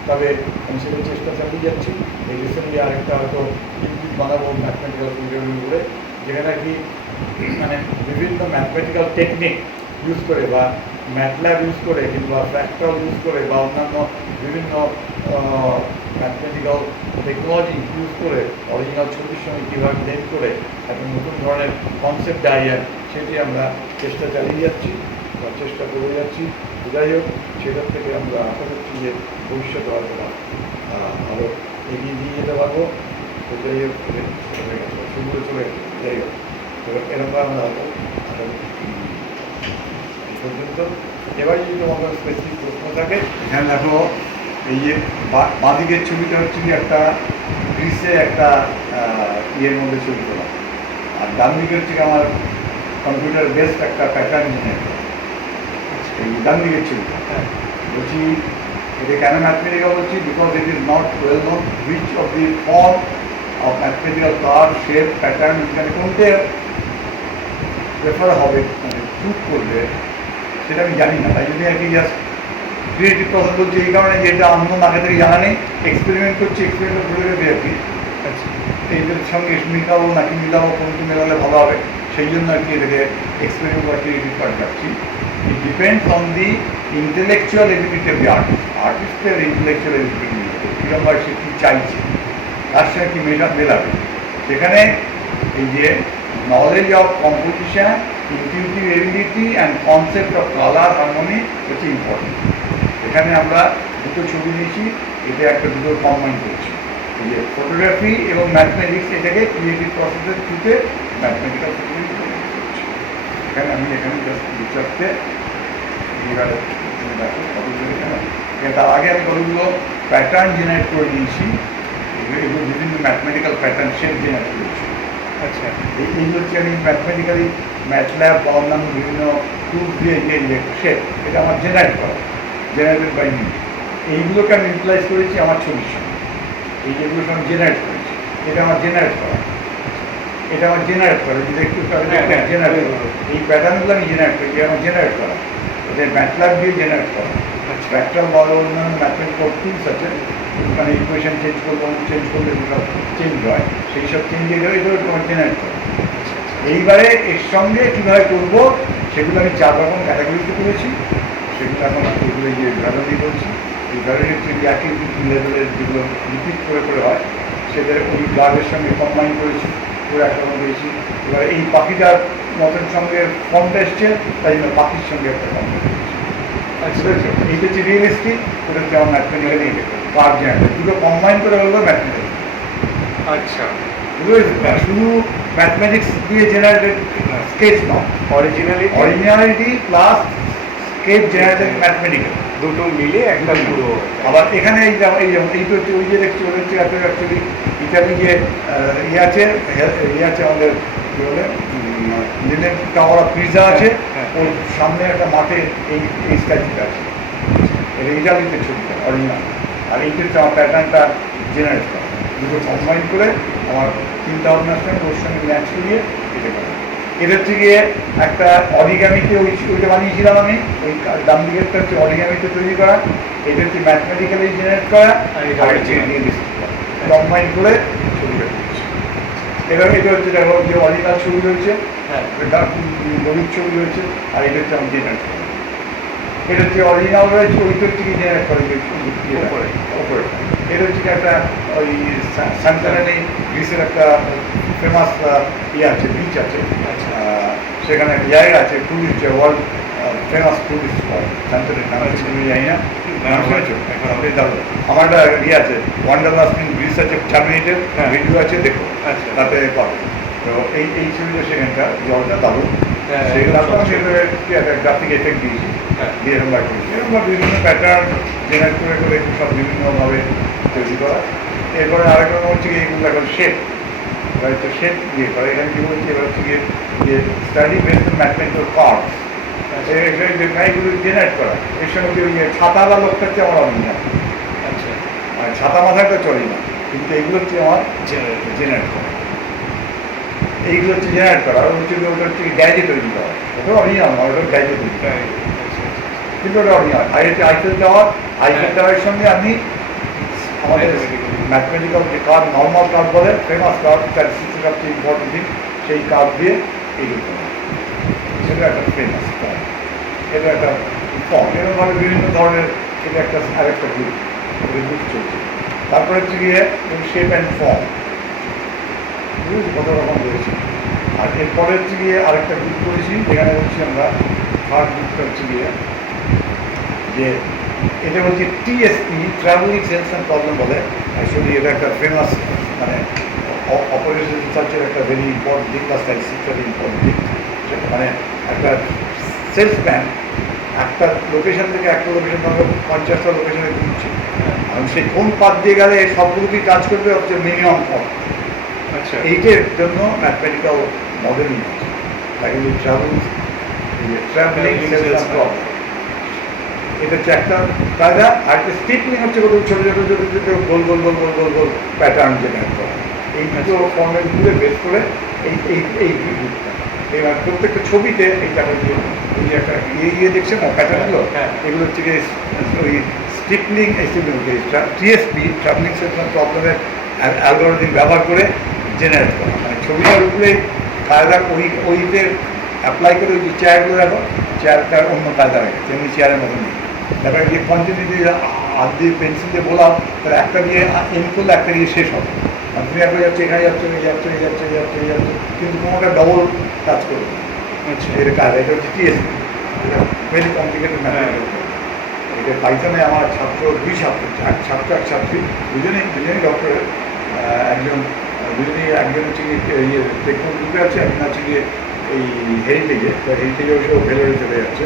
তবে আমি সেটা চেষ্টা চালিয়ে যাচ্ছি। এই রিসেন্টলি আরেকটা হয়তো ইউটিউব বানাবো ম্যাথমেটিক্যাল ফটোগ্রাফি করে, যেখানে কি মানে বিভিন্ন ম্যাথমেটিক্যাল টেকনিক ইউজ করে বা ম্যাটল্যাব ইউজ করে কিংবা ফ্র্যাক্টাল ইউজ করে বা অন্যান্য বিভিন্ন ম্যাথমেটিক্যাল টেকনোলজি ইউজ করে অরিজিনাল ছবির সঙ্গে কীভাবে ব্লেন্ড করে একটা নতুন ধরনের কনসেপ্ট ডায়ার, সেটি আমরা চেষ্টা চালিয়ে যাচ্ছি বা চেষ্টা করে যাচ্ছি। যাই হোক, সেটার থেকে আমরা আশা করছি যে ভবিষ্যতে হয়তো আরও এগিয়ে নিয়ে যেতে পারবো। তো যাই হোক, সেগুলো চলে যাই হোক, তো এরকম আমরা পর্যন্ত। এবার যদি তোমাদের স্পেসিফিক প্রশ্ন থাকে, এখানে দেখো এই যে বাঁদিকের ছবিটা হচ্ছে কি একটা গ্রিসে একটা ইয়ের মধ্যে ছবি তোলা, আর ডান দিকে হচ্ছে কি আমার কম্পিউটার বেসড একটা প্যাটার্ন জেনারেট করা। এই ডান দিকের ছবিটা বলছি এটা কেন ম্যাথমেটিক্যাল বলছি, because it is not well known which of the form of mathematical curve shape pattern এখানে কোনটা প্রেফার হবে, মানে চুজ করবে, সেটা আমি জানি না। তাই জন্য আর কি জাস্ট ক্রিয়েটিভ প্রসেস বলছি এই কারণে যে এটা অন্য আগে থেকে জানা নেই, এক্সপেরিমেন্ট করছি, এক্সপেরিমেন্ট ফটোগ্রাফি আর কি। এইদের সঙ্গে মিলাবো নাকি মিলাবো, কোনটি মেলালে ভালো হবে, সেই জন্য আর কি এটাকে এক্সপেরিমেন্ট বা ক্রিয়েটিভ পার্ট রাখছি। It depends on the intellectual ability of the আর্টিস্টের ইন্টেলেকচুয়াল এবিলিটি, কীরকম সে কী চাইছে, তার সঙ্গে কী মেলাবে। সেখানে এই যে knowledge of composition, intuitive ability and concept of colour harmony হচ্ছে ইম্পর্টেন্ট। এখানে আমরা দুটো ছবি নিয়েছি, এটা একটা দুটো কম্বাইন করছি। এই যে ফটোগ্রাফি এবং ম্যাথমেটিক্স, এটাকে ক্রিয়েটিভ প্রসেসের থ্রুতে ম্যাথমেটিক্যাল ফটোগ্রাফি করছি। এখানে আমি জাস্ট দু চারটে এইবারে দেখো কতগুলো এখানে। তার আগে আমি কতগুলো প্যাটার্ন জেনারেট করে নিয়েছি, এগুলো বিভিন্ন ম্যাথমেটিক্যাল প্যাটার্ন শেপ জেনারেট করেছি। আচ্ছা, এইগুলো হচ্ছে আমি ম্যাথমেটিক্যালি ম্যাথল্যাব বা অন্যান্য বিভিন্ন টুলস দিয়ে যে শেপ, এটা আমার জেনারেট করা, জেনারেটেড বাই মি। এইগুলোকে আমি ইউটিলাইজ করেছি আমার ছবির সঙ্গে। এই যেগুলো আমি জেনারেট করেছি, এটা আমার জেনারেট করা, এটা আমার জেনারেট করা, যদি একটু জেনারেট করা, এই প্যাটার্নগুলো আমি জেনারেট করি, এটা আমার জেনারেট করা, এটা ম্যাথল্যাব দিয়ে জেনারেট করা। ভেক্টর বা অন্যান্য ম্যাথমেটিক্যাল টুলস আছে, মানে ইকুয়েশন চেঞ্জ করবো, চেঞ্জ করলে যেসব চেঞ্জ হয়, সেই সব চেঞ্জের এগুলো তোমার জেনারেট করা। এইবারে এর সঙ্গে কীভাবে করবো সেগুলো আমি 4 রকম ক্যাটাগরিতে করেছি। সেগুলো এখন এগুলো যে ভ্যালুটি বলছি, এই ভ্যালুটি একই লেভেলের যেগুলো রিপিট করে করে হয়, সেটা ওই ব্লাডের সঙ্গে কম্বাইন করেছি, করে একটা দিয়েছি। এবার এই পাখিটার মতন সঙ্গে ফর্মটা এসছে, তাই জন্য পাখির সঙ্গে একটা ফর্ম করেছি। এইটা হচ্ছে রিয়েলিস্টিক, ওটা হচ্ছে আমার ম্যাথমেটিক্যালি কার্ড জেনারেট, দুটো কম্বাইন করে হলো ম্যাথমেটিক্যাল। আচ্ছা, শুধু ম্যাথমেটিক্স দিয়ে জেনারেটেড স্কেচ নয়, originality plus sketch generated mathematical, দুটো মিলে একটা পুরো। আবার এখানে এই যেমন এই তো হচ্ছে ওই যে দেখছি, ওই হচ্ছে অ্যাকচুয়ালি ইটালি যে ইয়ে আছে আমাদের কী বলে লিনেন টাওয়ার অফ পিজা আছে, ওর সামনে একটা মাঠে এই এই স্ট্যাচুটা আছে, এটা ইটালিতে ছবিটা অরিজিনাল। আর এইটা হচ্ছে আমার প্যাটার্নটা জেনারেট করা, দুটো কম্বাইন করে আমার চিন্তা ভাবনার সঙ্গে ওর সঙ্গে ম্যাচ করিয়ে এটা করা। এটা হচ্ছে গিয়ে একটা অরিগামিতে ওইটা বানিয়েছিলাম আমি, ওই ডান দিকেরটা হচ্ছে অরিগামিতে তৈরি করা, এটা হচ্ছে ম্যাথমেটিক্যালি জেনারেট করা, আর এটা হচ্ছে রিয়েলিস্টিক করা, কম্বাইন করে ছবিটা করেছি। এবার এটা হচ্ছে দেখো যে অরিজিনাল ছবি রয়েছে, গরিব ছবি রয়েছে, আর এটা হচ্ছে আমি জেনারেট করা। এটা হচ্ছে অরিজিনাল রয়েছে, ওইটা হচ্ছে কি জেনারেট করে ওপরে। এটা হচ্ছে কি একটা ওই সান্তারানি গ্রিসের একটা ফেমাস ইয়ে আছে, বিচ আছে, সেখানে একটা জায়গা আছে tourist, world famous tourist spot, Santarani নাম তুমি জানি না, শুনেছো? আমার একটা ইয়ে আছে, ওয়ান্ডারলাস্ট ইন গ্রিস আছে, 4 মিনিটের ভিডিও আছে, দেখো তাতে পাবে। তো এই ছবিটা সেখানটা জলটা দারুণ, সেগুলো একটা গ্রাফিক এফেক্ট দিয়েছি, দিয়ে এরকম করেছি। এরকম বিভিন্ন প্যাটার্ন জেনারেট করে করে সব বিভিন্নভাবে তৈরি করা। এরপরে আরেক রকম হচ্ছে গিয়ে এগুলো এখন শেপ, এবার হচ্ছে শেপ দিয়ে করা। এখানে কী বলছি, এবার হচ্ছে গিয়ে যে স্টাডি বেসড ম্যাথমেটিক্যাল কার্ড, এগুলো জেনারেট করা। এর সঙ্গে ওই ছাতাওয়ালা লোকটা হচ্ছে আমার অরিজিনাল, আচ্ছা, আর ছাতা মাথাটা চলে না, কিন্তু এগুলো হচ্ছে আমার জেনারেট করা। এইগুলো হচ্ছে জেনারেট করা, আর হচ্ছে ওটা হচ্ছে ডাইজে তৈরি করা, ওটা অরিজিনাল নয়, ওটা ডাইজে তৈরি করা, কিন্তু ওটা অরিজিনাল। আর হচ্ছে আইফেল টাওয়ারের সঙ্গে আমি আমাদের ম্যাথমেটিক্যাল যে কার্ড, নর্মাল কার্ড বলে, ফেমাস কার্ড, তার সবচেয়ে ইম্পর্টেন্ট দিক, সেই কার্ড দিয়ে এইগুলো সেটা একটা ফেমাস কার্ড, এটা একটা ফর্ম। এরকমভাবে বিভিন্ন ধরনের, এটা একটা আরেকটা গ্রুপ, গ্রুপ চলছে। তারপরে হচ্ছে গিয়ে শেপ অ্যান্ড ফর্ম, বুঝেছি কত রকম রয়েছে। আর এরপরে হচ্ছে গিয়ে আরেকটা গ্রুপ করেছি, যেখানে হচ্ছে আমরা থার্ড গ্রুপটা হচ্ছে গিয়ে যে এটা হচ্ছে TSP, travelling sense and problem বলে। অ্যাকচুয়ালি এটা একটা ফেমাস, মানে অপারেশন রিসার্চের একটা ভেরি ইম্পর্টেন্ট দিক বা স্ট্যাটিস্টিক্সের ইম্পর্টেন্ট দিক। মানে একটা সেলসম্যান একটা লোকেশন থেকে একটা লোকেশন, 50টা লোকেশনে ঘুরছে, আর সেই কোন পাত দিয়ে গেলে সবগুলোকেই কাজ করবে হচ্ছে মিনিমাম ফর্ম। আচ্ছা, এইটার জন্য ম্যাথমেটিক্যাল মডেলিং আছে, তাকে ট্রাভেলিং সেন্স অ্যান্ড প্রবলেম। এটা হচ্ছে একটা কায়দা। আর একটা স্টিপলিং হচ্ছে ছোটো ছোটো ছোটো ছোটো গোল গোল গোল গোল গোল গোল প্যাটার্ন জেনারেট করা। এই দুটো ফর্মেট ঘুরে বেস করে এই এই এই গ্রুপটা, এবার প্রত্যেকটা ছবিতে এইটা হচ্ছে ওই যে একটা ইয়ে দেখছেন না প্যাটার্নগুলো, এগুলো হচ্ছে গিয়ে ওই stippling TSP, travelling sense and প্রবলেমের অ্যালগরিদম ব্যবহার করে জেনারেট করা। মানে ছবিটার উপরে কায়দা ওইতে অ্যাপ্লাই করে ওই যে চেয়ারগুলো দেখো, চেয়ারটার অন্য কায়দা রেখে তেমনি চেয়ারের মতো নেই। তারপরে যে কন্টিনিউটি হাত দিয়ে পেন্সিল দিয়ে বললাম, তাহলে একটা দিয়ে এম করলে একটা দিয়ে শেষ হবে, আর তুমি একবার যাচ্ছে, এখানে যাচ্ছে, এই যাচ্ছে, এই যাচ্ছে, এই যাচ্ছে, এই যাচ্ছে, কিন্তু কোনোটা ডবল কাজ করবে না। আচ্ছা। এটা কাজ, এটা হচ্ছে টিএসপি, এটা ভেরি কমপ্লিকেটেড ম্যাথ। এটা পাইথনে আমার ছাত্র, দুই ছাত্র, এক ছাত্র এক ছাত্রী, দুজনেই ডক্টরের, একজন একজন হচ্ছে গিয়ে ইয়ে টেকনোলজি গ্রুপে আছে, একজন আছে গিয়ে এই হেরিটেজে সেও ভেলোরে চলে যাচ্ছে।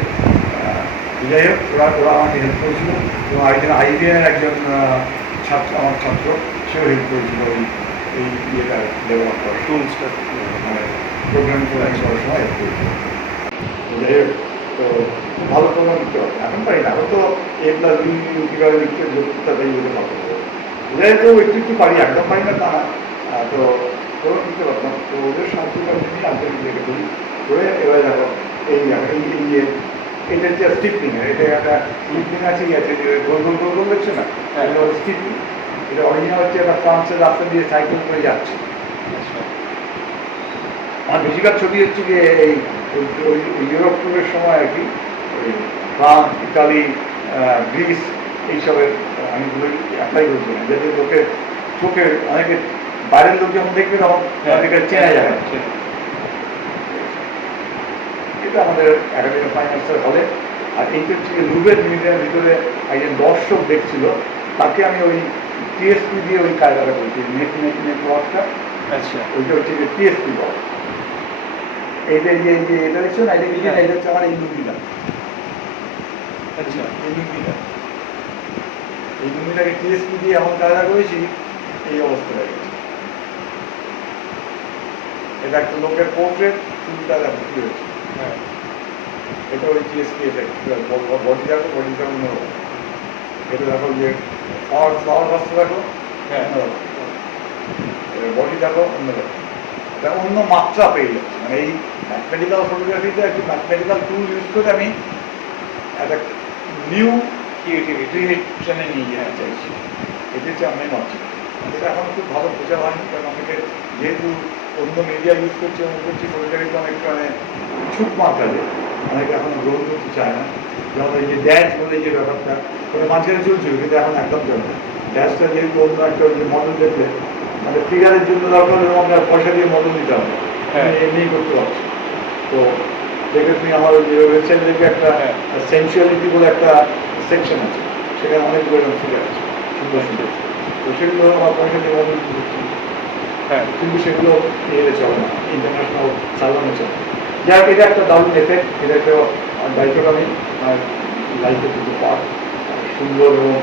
যাই হোক, ওরা আমাকে হেল্প করেছিল, এবং আরেকজন আইবিএমের একজন ছাত্র, আমার ছাত্র, সেও হেল্প করেছিল এই ইয়েটা ডেভেলপ করার, টুলসটা। মানে প্রোগ্রামিং করার সময় হেল্প করেছিল। যাই হোক, তো খুব ভালো প্রোগ্রাম লিখতে হবে, এখন পারি না, এখন তো A+B কীভাবে লিখতে যোগ্যতা তাই বলে ভালো। যাই হোক, একটু পারি, একদম পারি না তা না, তো প্রোগ্রাম লিখতে পারতাম। তো ওদের সাহায্যটা নিয়ে আন্তরিক লেগে করি করে, এবার দেখো এটা হচ্ছে স্টিপলিং, এটা একটা স্টিপলিং আছে, গোল গোল গোল গোল দেখছে না, এটা হচ্ছে স্টিপলিং। এটা অরিজিনাল হচ্ছে একটা ফ্রান্সের রাস্তা দিয়ে সাইকেল করে যাচ্ছে। আমার বেশিরভাগ ছবি হচ্ছে যে এই ইউরোপ ট্যুরের সময় আর কি, ওই ফ্রান্স, ইতালি, গ্রিস, এইসবের আমি অ্যাপ্লাই করছি না, যাতে লোকের চোখে অনেকে বাইরের লোক যখন দেখবে তখন তাদেরকে চেনা যাবে। এটা আমাদের একাডেমি ফাইন আর্টসের হলে। আর এইটা হচ্ছে লুভের মিউজিয়ামের ভিতরে একজন দর্শক দেখছিল, তাকে আমি ওই টিএসপি দিয়ে ওই কায়দাটা করছি, নেটওয়ার্কটা। আচ্ছা। ওইটা হচ্ছে যে টিএসপি বল। এইটা এটা দেখছো না, এটা কিন্তু এটা হচ্ছে আমার এই লুঙ্গিটা। আচ্ছা। এই লুঙ্গিটাকে টিএসপি দিয়ে এমন কায়দা করেছি, এই অবস্থা হয়ে গেছে। এটা একটা লোকের পোর্ট্রেট, চুলটা দেখো কি হয়েছে। হ্যাঁ। এটা ওই টিএসপি এফেক্ট, বডি দেখো, বডিটা অন্যরকম। এটা দেখো যে ফ্লাওয়ার রাস্তা দেখো, হ্যাঁ। বডি দেখো অন্যরকম, এটা অন্য মাত্রা পেয়ে যাচ্ছে। মানে এই ম্যাথমেটিক্যাল ফটোগ্রাফিতে একটি ম্যাথমেটিক্যাল টুল ইউজ করে আমি একটা নিউ ক্রিয়েশনে নিয়ে যেতে চাইছি। এটা হচ্ছে আমি ভাবছি, এটা এখন খুব ভালো বোঝা হয়নি, কারণ আমাকে যেহেতু অন্য মিডিয়া ইউজ করছি, ফটোগ্রাফিতে অনেকটা মানে ছুট মাত্রা যায়, অনেকে এখন গ্রহণ করতে চায় না। যেমন এই যে ড্যাশ বলে যে ব্যাপারটা, ওটা মাঝখানে চলছিল, কিন্তু এখন একদম চলে না। ড্যাশটা যেহেতু অন্য একটা ওই যে মডেল দেখলে, মানে ফিগারের জন্য দরকার হলে আপনার পয়সা দিয়ে মডেল নিতে হবে, এমনিই করতে পারছি। তো দেখে তুমি আমার ওই যে ওয়েবসাইটে দেখবে একটা সেন্সুয়ালিটি বলে একটা সেকশন আছে, সেখানে অনেকগুলো এরকম ফিগার আছে, সুন্দর সুন্দর। তো সেগুলো আমার পয়সা দিয়ে মডেল করছি, হ্যাঁ। কিন্তু সেগুলো এলে চলে না, ইন্টারন্যাশনাল সার্ভারে চলে। যাই হোক, এটা একটা দারুণ এফেক্ট, এটা একটা দায়িত্বটা আমি লাইফে দুটো পার্ট, সুন্দর এবং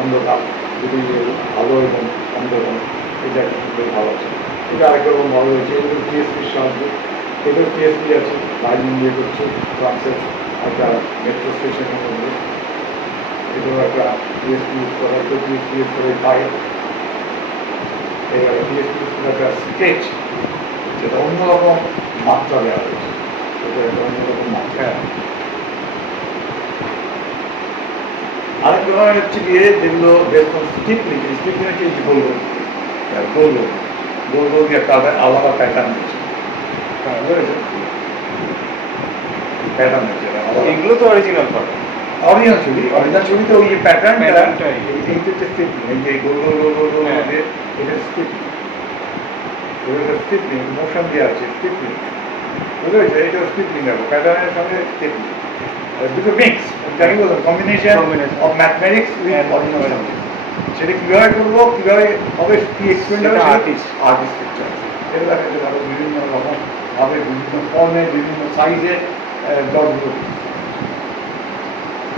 অন্ধকার দুটি, আলো এবং অন্ধকার, এটা খুবই ভালো আছে। এটা আরেকটা রকম ভালো হয়েছে, এগুলো টিএসপির সাহায্যে, এগুলো টিএসপি আছে, লাইন দিয়ে করছে ফ্রান্সের একটা মেট্রো স্টেশনের মধ্যে, এটাও একটা টিএসপি ইউজ করা, একটা টিএসপি ইউজ করে পাই। এবার টিএসপি ইউজ করে একটা স্কেচ, যেটা অন্যরকম মাত্রা দেওয়া হয়েছে, এটা একটা অন্যরকম মাত্রা। আরেক ধরনের হচ্ছে গিয়ে যেগুলো স্টিপলিং হচ্ছে এই যে গোল গোল গোল গোল দিয়ে একটা আলাদা প্যাটার্ন হয়েছে, বুঝেছেন? প্যাটার্ন হয়েছে এগুলো তো অরিজিনাল ফটো। অরিজিনাল ছবিতে ওই যে প্যাটার্নটা, প্যাটার্নটাই। এই হচ্ছে স্টিপলিং, এই যে গোল গোল গোল গোল গোল দিয়ে, এটা স্টিপলিং, ওটা স্টিপলিং মোশন দেওয়া আছে, স্টিপলিং, বুঝেছে? এটা স্টিপলিং দেখো, প্যাটার্নের সঙ্গে স্টিপলিং, দুটো মিক্স, যাকে বলো combination of mathematics with original. সেটা কীভাবে করবো, কীভাবে হবে, কী এক্সপেরিমেন্ট হবে, আর্টিস্টের চয়েস। সেটা দেখাতে পারো বিভিন্ন রকম ভাবে, বিভিন্ন ফর্মে, বিভিন্ন সাইজে ডটগুলো।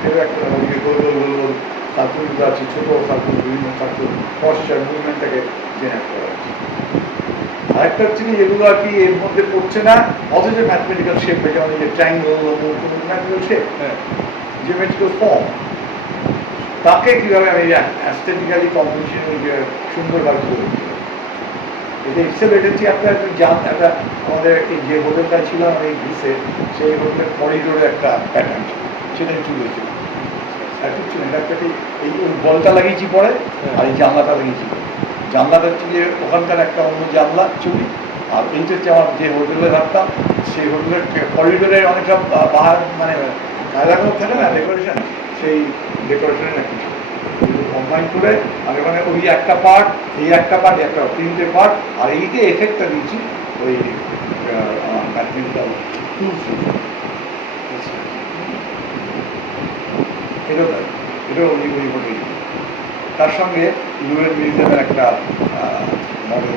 সেটা একটা গোল গোল গোল গোল সার্কুলগুলো আছে, ছোটো সার্কুল, বিভিন্ন সার্কুল, পশ্চার মুভমেন্টটাকে জেনারেট করা হচ্ছে। আরেকটা হচ্ছে কি, যেগুলো আর কি এর মধ্যে পড়ছে না, অথচ ম্যাথমেটিক্যাল শেপ, যেমন যে triangle, mathematical shape, geometrical form, তাকে কীভাবে আমি অ্যাস্থেটিক্যালি কম্পোজিশন সুন্দরভাবে করে দিতে পারি। এটা হিসেবে এটা হচ্ছে একটা একটা আমাদের এই যে হোটেলটা ছিল এই গ্রিসে, সেই হোটেলের করিডোরে একটা প্যাটার্ন, সেটা তুলেছিল। একটু ছিল এটা একটা এই বলটা লাগিয়েছি পরে, আর এই জানলাটা লাগিয়েছি পরে। জানলাটা হচ্ছে যে ওখানকার একটা অন্য জানলা ছবি, আর এইটা হচ্ছে আমার যে হোটেলে থাকতাম, সেই হোটেলের করিডোরের অনেকটা বাহার মানে কায়দাগুলো থাকে না, ডেকোরেশন, সেই ডেকোরেশনের একটা ছবি। কম্বাইন করে আমি ওখানে ওই একটা পার্ট, এই একটা পার্ট, একটা 3টে পার্ট, আর এইকে এফেক্টটা দিয়েছি ওই ব্যাডমিন্টন টুলস। এটাও উনি বলে তার সঙ্গে ইউএন মিউজিয়ামের একটা মডেল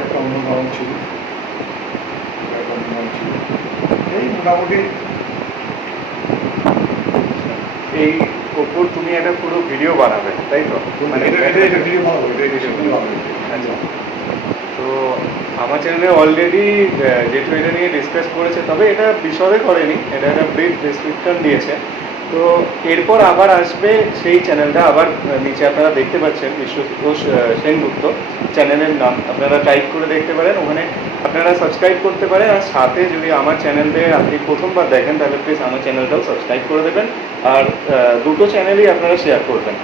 একটা অন্যধরন ছিল, এই মোটামুটি। এই ওপর তুমি একটা পুরো ভিডিও বানাবে, তাই তো? মানে এটা ভিডিও বানাবো, আচ্ছা। তো আমার চ্যানেলে অলরেডি যেহেতু এটা নিয়ে ডিসকাস করেছে, তবে এটা বিশদে করেনি, এটা একটা ব্রিফ ডিসক্রিপশন দিয়েছে। তো এরপর আবার আসবে সেই চ্যানেলটা, আবার নিচে আপনারা দেখতে পাচ্ছেন বিশ্বঘোষ সেনগুপ্ত চ্যানেলের নাম, আপনারা টাইপ করে দেখতে পারেন, ওখানে আপনারা সাবস্ক্রাইব করতে পারেন। আর সাথে যদি আমার চ্যানেলে আপনি প্রথমবার দেখেন তাহলে প্লিজ আমার চ্যানেলটাও সাবস্ক্রাইব করে দেবেন, আর দুটো চ্যানেলই আপনারা শেয়ার করবেন।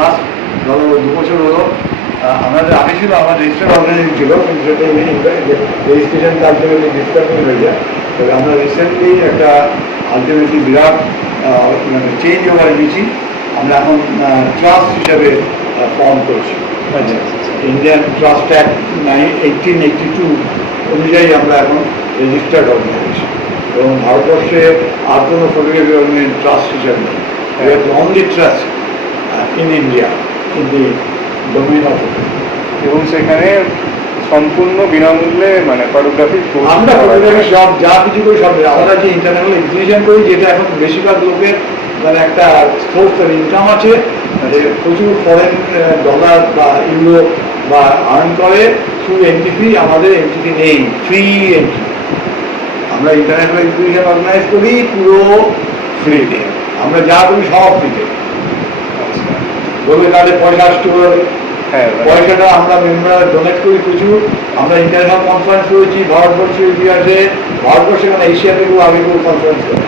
লাস্ট ধরো 2 বছর হলো আমাদের আগে ছিল, আমার রেজিস্টার্ড অর্গানাইজেশন ছিল, কিন্তু সেটা রেজিস্ট্রেশনটা আলটিমেটলি ডিসকান্টিনিউ হয়ে যায়। তবে আমরা রিসেন্টলি একটা আলটিমেটলি বিরাট মানে চেঞ্জ ওভার এনেছি। আমরা এখন ট্রাস্ট হিসাবে ফর্ম করছি। ইন্ডিয়ান ট্রাস্ট অ্যাক্ট 1882 অনুযায়ী আমরা এখন রেজিস্টার্ড অর্গানাইজেশন, এবং ভারতবর্ষে আর কোনো ফটোগ্রাফি অর্গানাইজেশন ট্রাস্ট হিসাবে নেই। Only trust in India in the domain of এবং সেখানে সম্পূর্ণ বিনামূল্যে মানে ফটোগ্রাফি আমরা ফটোগ্রাফি সব যা কিছু করি সব, আমরা যে ইন্টারন্যাশনাল এক্সিবিশন করি, যেটা এখন বেশিরভাগ লোকের মানে একটা সোর্স অফ ইনকাম আছে, যে প্রচুর ফরেন ডলার বা ইউরো বা আর্ন করে থ্রু এন্ট্রি ফি। আমাদের এন্ট্রি ফি নেই, ফ্রি এন্ট্রি। আমরা ইন্টারন্যাশনাল এক্সিবিশন অর্গানাইজ করি পুরো ফ্রিতে, আমরা যা করি সব ফ্রিতে। বলবে তাহলে পয়সা আসতে হবে, পয়সাটা আমরা মেম্বার ডোনেট করি প্রচুর। আমরা ইন্টারন্যাশনাল কনফারেন্স করেছি ভারতবর্ষের ইতিহাসে, ভারতবর্ষে মানে এশিয়া থেকেও আগে কেউ কনফারেন্স করে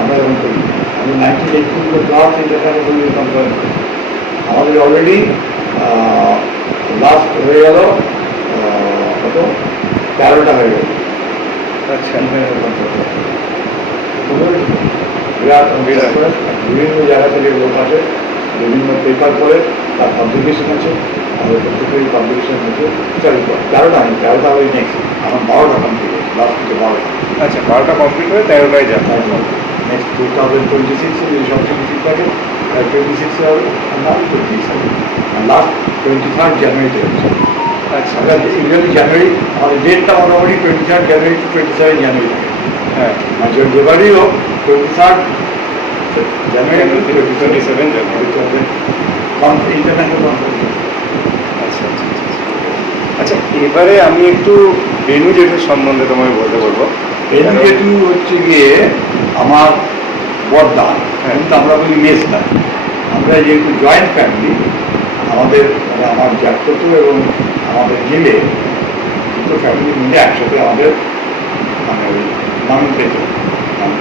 আমরা যখন করি। আমি 1982 ক্লাস ইন্টারন্যাশনাল কনফারেন্স করি। আমাদের অলরেডি লাস্ট হয়ে গেল কত 13টা হয়ে গেল। আচ্ছা, বিরাট বিভিন্ন জায়গা থেকে লোক আসে, বিভিন্ন পেপার করে, তার পাবলিকেশন আছে, আমাদের প্রত্যেকেরই পাবলিকেশন আছে। 13টা নেই, 13টা ওই নেক্সট আমার 12টা কমপ্লিট, লাস্ট থেকে 12টা। আচ্ছা, 12টা কমপ্লিট হয়ে 13টায় যাবে। নেক্সট 2026 যদি সব কিছু ঠিক থাকে, 26 হবে, না 27, আর লাস্ট 23rd জানুয়ারিতে হচ্ছে। আচ্ছা, আমরা ইউজুয়ালি জানুয়ারি, আমাদের ডেটটা মোটামুটি 23rd জানুয়ারি টু 27 জানুয়ারি থাকে। হ্যাঁ, আর যেবারই হোক 23rd January to 27 January. International conference. আচ্ছা আচ্ছা আচ্ছা। আচ্ছা, এবারে আমি একটু বেনু জেঠুর সম্বন্ধে তোমায় বলতে বলবো। বেনু জেঠু হচ্ছে গিয়ে আমার বড়দা, হ্যাঁ। কিন্তু আমরা বলি মেস না। আমরা যেহেতু জয়েন্ট ফ্যামিলি, আমাদের মানে আমার জ্যাঠতো এবং আমাদের মিলে দুটো ফ্যামিলি মিলে একসাথে আমাদের মানে ওই নাম পেত।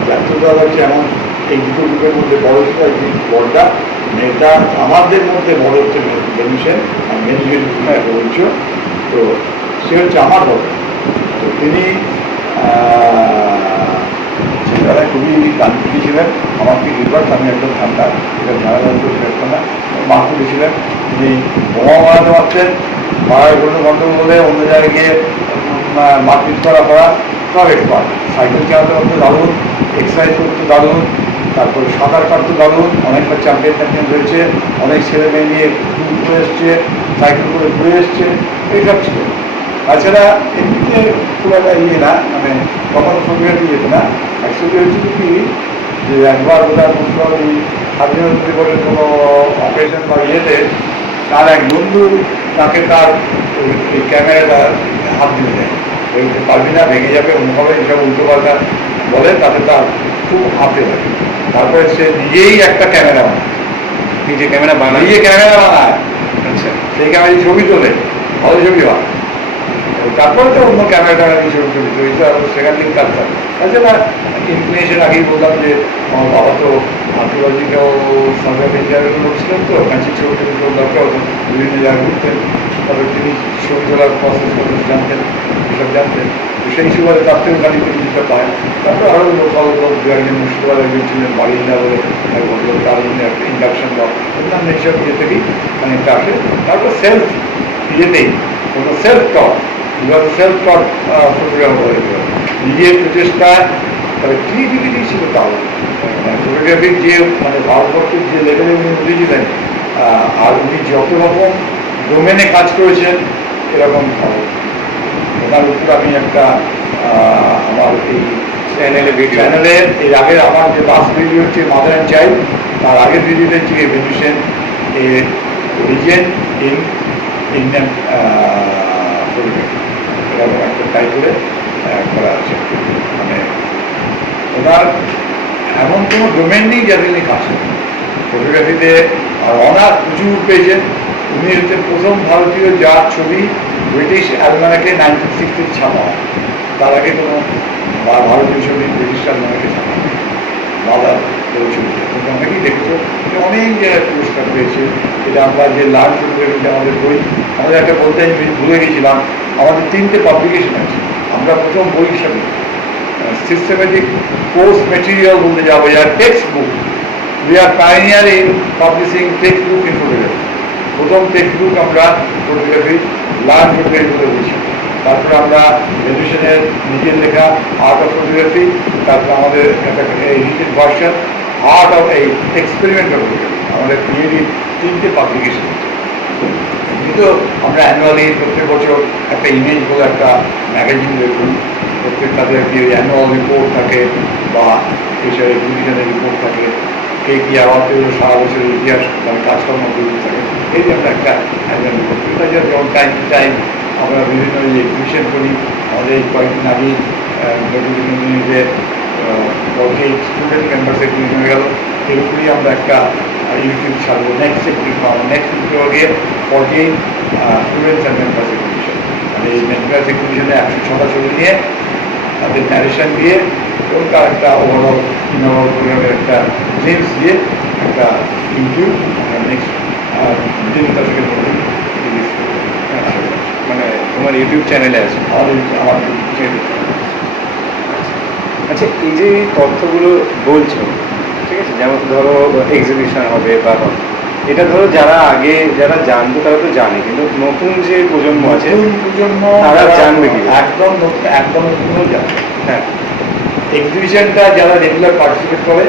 জ্যাঠতো দাদা হচ্ছে এমন এই দুটো গ্রুপের মধ্যে বড় ছিল, একদিন বড়টা মেয়েটা আমাদের মধ্যে বড় হচ্ছে বেনু সেন, আর মেনু জেঠু বলছো। তো সে হচ্ছে আমার বড়। তো তিনি ছেলেবেলায় খুবই গানপ্রিয় ছিলেন। আমার কি নির্বাচ, আমি একদম ঠান্ডা, এটা ঝাড়া দেখতাম না। মাহফুলি ছিলেন, তিনি বোমা বানাতে পারতেন, পাড়ায় কোনো গন্ডগোল বলে অন্য জায়গায় গিয়ে মারপিট করা সব এক্সপার্ট। সাইকেল চালাতে পারতো দারুণ, এক্সারসাইজ করতো দারুণ, তারপরে সাঁতার কাটতো দারুণ, অনেকবার চ্যাম্পিয়ন হয়েছে, অনেক ছেলে মেয়ে নিয়ে ঘুরে এসছে, সাইকেল করে ঘুরে এসছে, এইসব ছিল। তাছাড়া এমনিতে খুব একটা ইয়ে না, মানে কখনো ফটোগ্রাফি যেত না। অ্যাকচুয়ালি হয়েছিল কি, যে একবার বোধহয় এই স্বাধীনতা দিবসের কোনো অপারেশন বা ইয়েতে তার এক বন্ধু তাকে তার এই ক্যামেরাটা হাত দিতে দেয়, বলতে পারবি না, ভেঙে যাবে, অন্যভাবে এসব উল্টোপাল্টা বলে, তাতে তার খুব হাতে লাগে। তারপরে সে নিজেই একটা ক্যামেরা বানায়, নিজে ক্যামেরা বানাই। নিজে ক্যামেরা বানায়, আচ্ছা, সেই ক্যামেরায় ছবি তোলে, ভালো ছবি হয়। তারপরে তো অন্য ক্যামেরাটা কিছু ছবি তৈরি আর সেখান থেকে কাজ থাকে তাছাড়া ইনক্লিনেশন আগেই বললাম যে আমার বাবা তো আর্কিওলজিক্যাল সার্ভে অফ ইন্ডিয়ার লোক ছিলেন তো কাছে ছবি টবি তোলার দরকার হতো বিভিন্ন জায়গায় ঘুরতেন তারপরে তিনি ছবি তোলার প্রসেস জানতেন এসব জানতেন তো সেই সুবাদে তার থেকেও খানিকটা কিছুটা পায় তারপরে আরও লোকাল লোক দু একজন মুর্শিদাবাদ একজন ছিলেন বাড়িন্দা বলে এক ভদ্রলোক তার একটা ইন্ডাকশন বা অন্যান্য এইসব ইয়ে থেকেই খানিকটা আসে তারপর সেলফ ইয়েতেই কোনো সেলফ টট সেলফ টট ফটোগ্রাফার নিজের প্রচেষ্টা তবে ক্রিয়েটিভিটি ছিল তাও ফটোগ্রাফির যে মানে ভারতবর্ষের যে লেভেলে উনি উঠেছিলেন আর উনি যত রকম ডোমেনে কাজ করেছেন এরকম খবর ওনার উপর আমি একটা আমার এই চ্যানেলে এর আগের আমার যে লাস্ট ভিডিও হচ্ছে মাদার অ্যান্ড চাইল্ড তার আগের ভিডিওটা হচ্ছে ভেনুশন এ রিজেন ইন ইন্ডিয়ান ফটোগ্রাফি এরকম একটা টাইটেলে করা আছে মানে ওনার এমন কোনো ডোমেন নেই যাদের নিয়ে কাজ করেন ফটোগ্রাফিতে আর অনার প্রচুর পেয়েছেন উনি হচ্ছে প্রথম ভারতীয় যার ছবি ব্রিটিশ অ্যালমানাকে 1960 ছাপা হয় তার আগে কোনো ভারতীয় ছবি ব্রিটিশ অ্যালমানাকে ছাপা হয় বাবার ছবিটা কিন্তু অনেকেই দেখতো যে অনেক জায়গায় পুরস্কার পেয়েছে এটা আমরা যে লার্জ ফটোগ্রাফিতে আমাদের বই আমাদের একটা বলতে আমি ভুলে গেছিলাম আমাদের 3টে পাবলিকেশন আছে আমরা প্রথম বই হিসাবে সিস্টেমেটিক কোর্স মেটেরিয়াল বলতে যাবো যার text book we are pioneer in publishing text book in photography প্রথম টেক্সট বুক আমরা ফটোগ্রাফি লার্জ ফটোগ্রাফি বলে বলছি তারপরে আমরা গ্র্যাজুয়েশনের নিজের লেখা আর্ট অফ ফটোগ্রাফি তারপর আমাদের একটা এডিটেড ভার্সন আর্ট অফ এই এক্সপেরিমেন্টাল ফটোগ্রাফি আমাদের ক্রিয়েটিভ 3টে পাবলিকেশন কিন্তু আমরা অ্যানুয়ালি প্রত্যেক বছর একটা ইমেজ বলে একটা ম্যাগাজিন বের করি প্রত্যেক তাদের একটি অ্যানুয়াল রিপোর্ট থাকে বা এইসব এক্সিবিশনের রিপোর্ট থাকে কে কী অ্যাওয়ার্ড পেল সারা বছরের ইতিহাস মানে কাজকর্ম তৈরি থাকে এই যে আমরা একটা অ্যানুয়াল রিপোর্ট করি তাই যেমন টাইম টু টাইম আমরা বিভিন্ন এক্সিবিশন করি আমাদের এই কয়েকদিন আগেই যে স্টুডেন্ট মেম্বার্স এক্সিবিশন হয়ে গেল এর উপরেই আমরা একটা ইউটিউব ছাড়বো নেক্সট ইউটিউব গিয়ে 48 স্টুডেন্টস অ্যান্ড মেম্বার্স এক্সিবিশন মানে এই মেম্বার্স এক্সিবিশনে 106টা ছবি নিয়ে তাদের ন্যারেশন দিয়ে এবং তার একটা ওভারঅল প্রোগ্রামের একটা জিনিস দিয়ে একটা ইউটিউব নেক্সট দিন তার থেকে মানে তোমার ইউটিউব চ্যানেলে আছে আমার আচ্ছা এই যে তথ্যগুলো বলছো ঠিক আছে যেমন ধরো এক্সিবিশন হবে বা এটা ধরো যারা আগে যারা জানতো তারা তো জানে কিন্তু নতুন যে প্রজন্ম আছে প্রজন্ম তারা জানবে কি একদম নতুন একদম নতুনও জানবে হ্যাঁ এক্সিবিশনটা যারা রেগুলার পার্টিসিপেট করে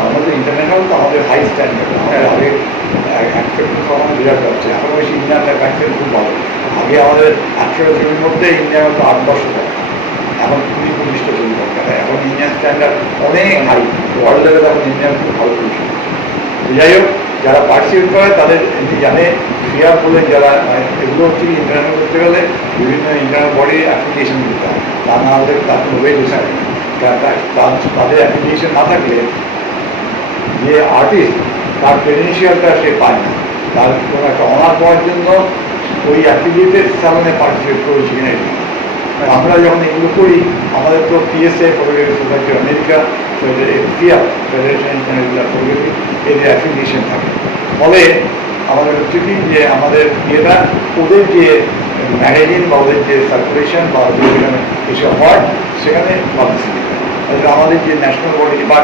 আমাদের ইন্টারন্যাশনাল তো আমাদের হাই স্ট্যান্ডার্ড আমাদের আগে অ্যাকসেপ্ট আমাদের বিরাট হচ্ছে এখন বেশি ইন্ডিয়ানটা অ্যাকসেপ্ট খুব ভালো আগে আমাদের 100টা ছবির মধ্যে ইন্ডিয়ান তো 8-10 এখন 20-25টা ছবি দরকার এখন ইন্ডিয়ান স্ট্যান্ডার্ড অনেক হাই ওয়ার্ল্ড লেভেল এখন ইন্ডিয়ান খুব ভালো পরিষেবা যাই হোক যারা পার্টিসিপেট করে তাদের এমনি জানে ফিয়ার বলে যারা এগুলো হচ্ছে কি ইন্টারন্যাশনাল করতে গেলে বিভিন্ন ইন্টারন্যাশনাল বডি অ্যাপ্লিকেশন দিতে হয় তা না হলে তার কোনো ওয়েট হয় তাদের অ্যাপ্লিকেশন না থাকলে যে আর্টিস্ট তার ক্রেডেনশিয়ালটা সে পায় না তার কোনো একটা অনার পাওয়ার জন্য ওই অ্যাফিলিয়েটেড স্যালনে পার্টিসিপেট করেছি কিনা আমরা যখন এগুলো করি আমাদের তো পিএসএ ফটোগ্রাফি সোসাইটি আমেরিকা ফিয়ার ফেডারেশন ইন্টারন্যাশনাল ফটোগ্রাফি এদের অ্যাফিলিয়েশন থাকে ফলে আমাদের হচ্ছে কি যে আমাদের ইয়েটা ওদের যে ম্যাগাজিন বা ওদের যে সার্কুলেশন বা ওদের যেখানে এসব হয় সেখানে পাবলিসিটি আমাদের যে ন্যাশনাল বডি বা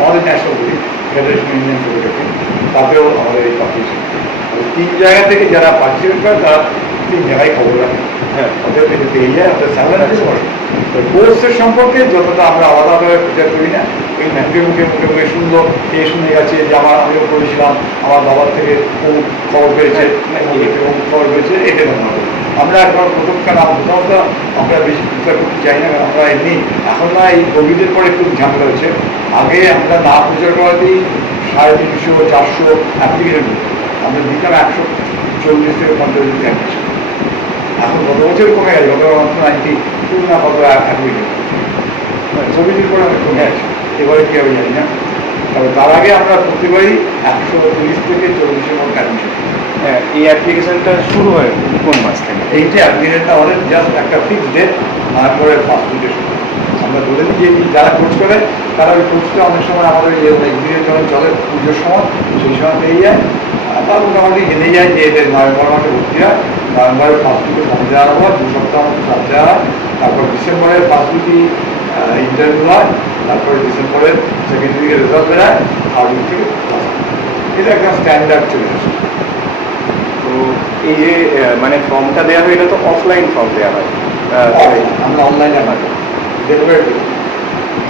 আমাদের national body federation Indian photography তাতেও আমাদের এই পাবলিশন 3 জায়গা থেকে যারা পার্টিসিপেট করে তারা 3 জায়গায় খবর রাখে হ্যাঁ ওদের থেকে পেয়ে যায় ওদের স্যালারি করে তো কোর্সের সম্পর্কে যতটা আমরা আলাদাভাবে প্রচার করি না ওই মুখে মুখে শুনলো এ শুনে গেছে যে আমিও করেছিলাম আমার বাবার থেকে ও খবর পেয়েছে ও খবর পেয়েছে এটা আমরা একবার প্রথমকার প্রথমত আমরা বেশি প্রচার করতে চাই না কারণ আমরা এমনি এখন না এই কোভিডের পরে খুব ঝামেলা হয়েছে আগে আমরা না প্রচার করাতেই 350-400 অ্যাপ্লিকেশন আমরা দিতাম 140 থেকে 50 অ্যাপ্লিকেশন এখন গত বছর কমে গেছে গত বছর 92 না কত অ্যাপ্লিকেশন কোভিডের পরে অনেক কমে আছে এবারে কী হবে জানি না তবে তার আগে আমরা প্রতিবারই 130 থেকে 40-এর মধ্যে অ্যাডমিশন এই অ্যাপ্লিকেশনটা শুরু হয় কোন মাস থেকে? এইটা অ্যাপ্লিকেশনটা আমাদের জাস্ট একটা ফিক্সড ডেট নভেম্বরের ফার্স্ট উইকে শুরু। আমরা ধরে নিই যে যারা কোর্স করে তারা ওই কোর্সটা অনেক সময় আমাদের এক্সপিরিয়েন্স যখন চলে পুজোর সময় সেই সময় পেয়ে যায়। তার মোটামুটি জেনে যায় যে এদের নভেম্বর মাসে ভর্তি হয়, নভেম্বরের ফার্স্ট উইকে ফর্ম দেওয়া হবে, 2 সপ্তাহ মতো চাপ দেওয়া হয়, তারপর ডিসেম্বরের ফার্স্ট উইকে ইন্টারভিউ হয়, তারপরে ডিসেম্বরের সেকেন্ড উইকে রেজাল্ট বেরোয়, থার্ড উইক থেকে ক্লাস। এটা একটা স্ট্যান্ডার্ড চলে আসে। তো এই যে মানে ফর্মটা দেওয়া হয় এটা তো অফলাইন ফর্ম দেওয়া হয়, আমরা অনলাইনে পাই ডেলিভারি করি।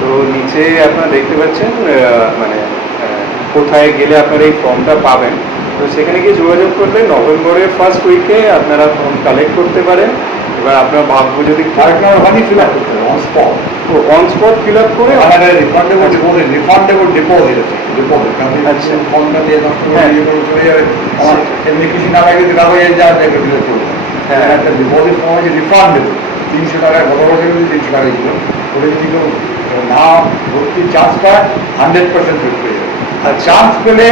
তো নিচে আপনারা দেখতে পাচ্ছেন মানে কোথায় গেলে আপনারা এই ফর্মটা পাবেন। তো সেখানে গিয়ে যোগাযোগ করলে নভেম্বরের ফার্স্ট উইকে আপনারা ফর্ম কালেক্ট করতে পারেন। এবার আপনার ভাগ্য যদি আরেকটা ওখানেই ফিল আপ করতে হবে on spot. On spot fill up করে রিফান্ডেবল ডিপোজিট আছে ডিপোজিট কারণ আচ্ছা। ফর্মটা দিয়ে নষ্ট করে হ্যাঁ। ইয়ে করে চলে যাবে আমার এমনি কিছু না লাগে দিলাম হয়ে যা দেখে ফিল করবো। হ্যাঁ। একটা ডিপোজিট ফর্ম আছে রিফান্ডেবল 300 টাকায় গত বছর কিন্তু 300 টাকায় ছিল ওটা যদি কেউ না ভর্তির চান্স পায় 100% ফিল পেয়ে যাবে। আর চান্স পেলে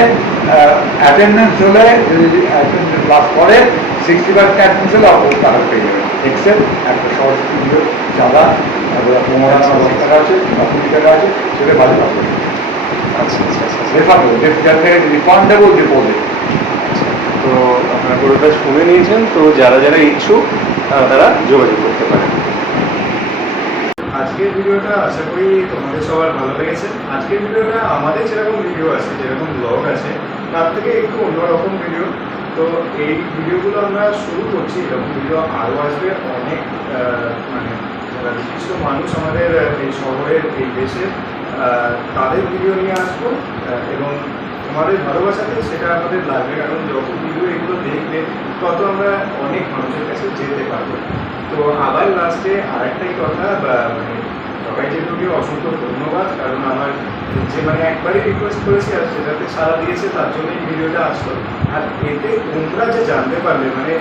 অ্যাটেন্ডেন্স হলে যদি অ্যাটেন্ডেন্স ক্লাস করে 65 অ্যাটেন্ডেন্স হলে অল্প টাকা পেয়ে যাবে এক্সেপ্ট একটা সরস্বতী পুজোর চাঁদা 15 টাকা আছে 20 টাকা আছে সেটা বাজে পাবে। আচ্ছা আচ্ছা আচ্ছা। Refundable deposit. তো আপনারা পুরোটা শুনে নিয়েছেন। তো যারা যারা ইচ্ছুক তারা যোগাযোগ করতে পারেন। আজকের ভিডিওটা আশা করি তোমাদের সবার ভালো লেগেছে। আজকের ভিডিওটা আমাদের যেরকম ভিডিও আছে, যেরকম ব্লগ আছে, তার থেকে একটু অন্যরকম ভিডিও। তো এই ভিডিওগুলো আমরা শুরু করছি, এরকম ভিডিও আরও আসবে। অনেক মানে যারা বিশিষ্ট মানুষ আমাদের এই শহরের এই দেশের তাদের ভিডিও নিয়ে আসবো এবং তোমাদের ভালোবাসাতে সেটা আমাদের লাগবে, কারণ যত ভিডিও এগুলো দেখবে তত আমরা অনেক মানুষের কাছে যেতে পারবো। তো আবার লাস্টে আরেকটাই কথা, মানে সবাইকে ভিডিও অসংখ্য ধন্যবাদ, কারণ আমার যে মানে একবারই রিকোয়েস্ট করেছি আর সেটাতে সাড়া দিয়েছে, তার জন্যই ভিডিওটা আসলো। আর এতে তোমরা যে জানতে পারলে মানে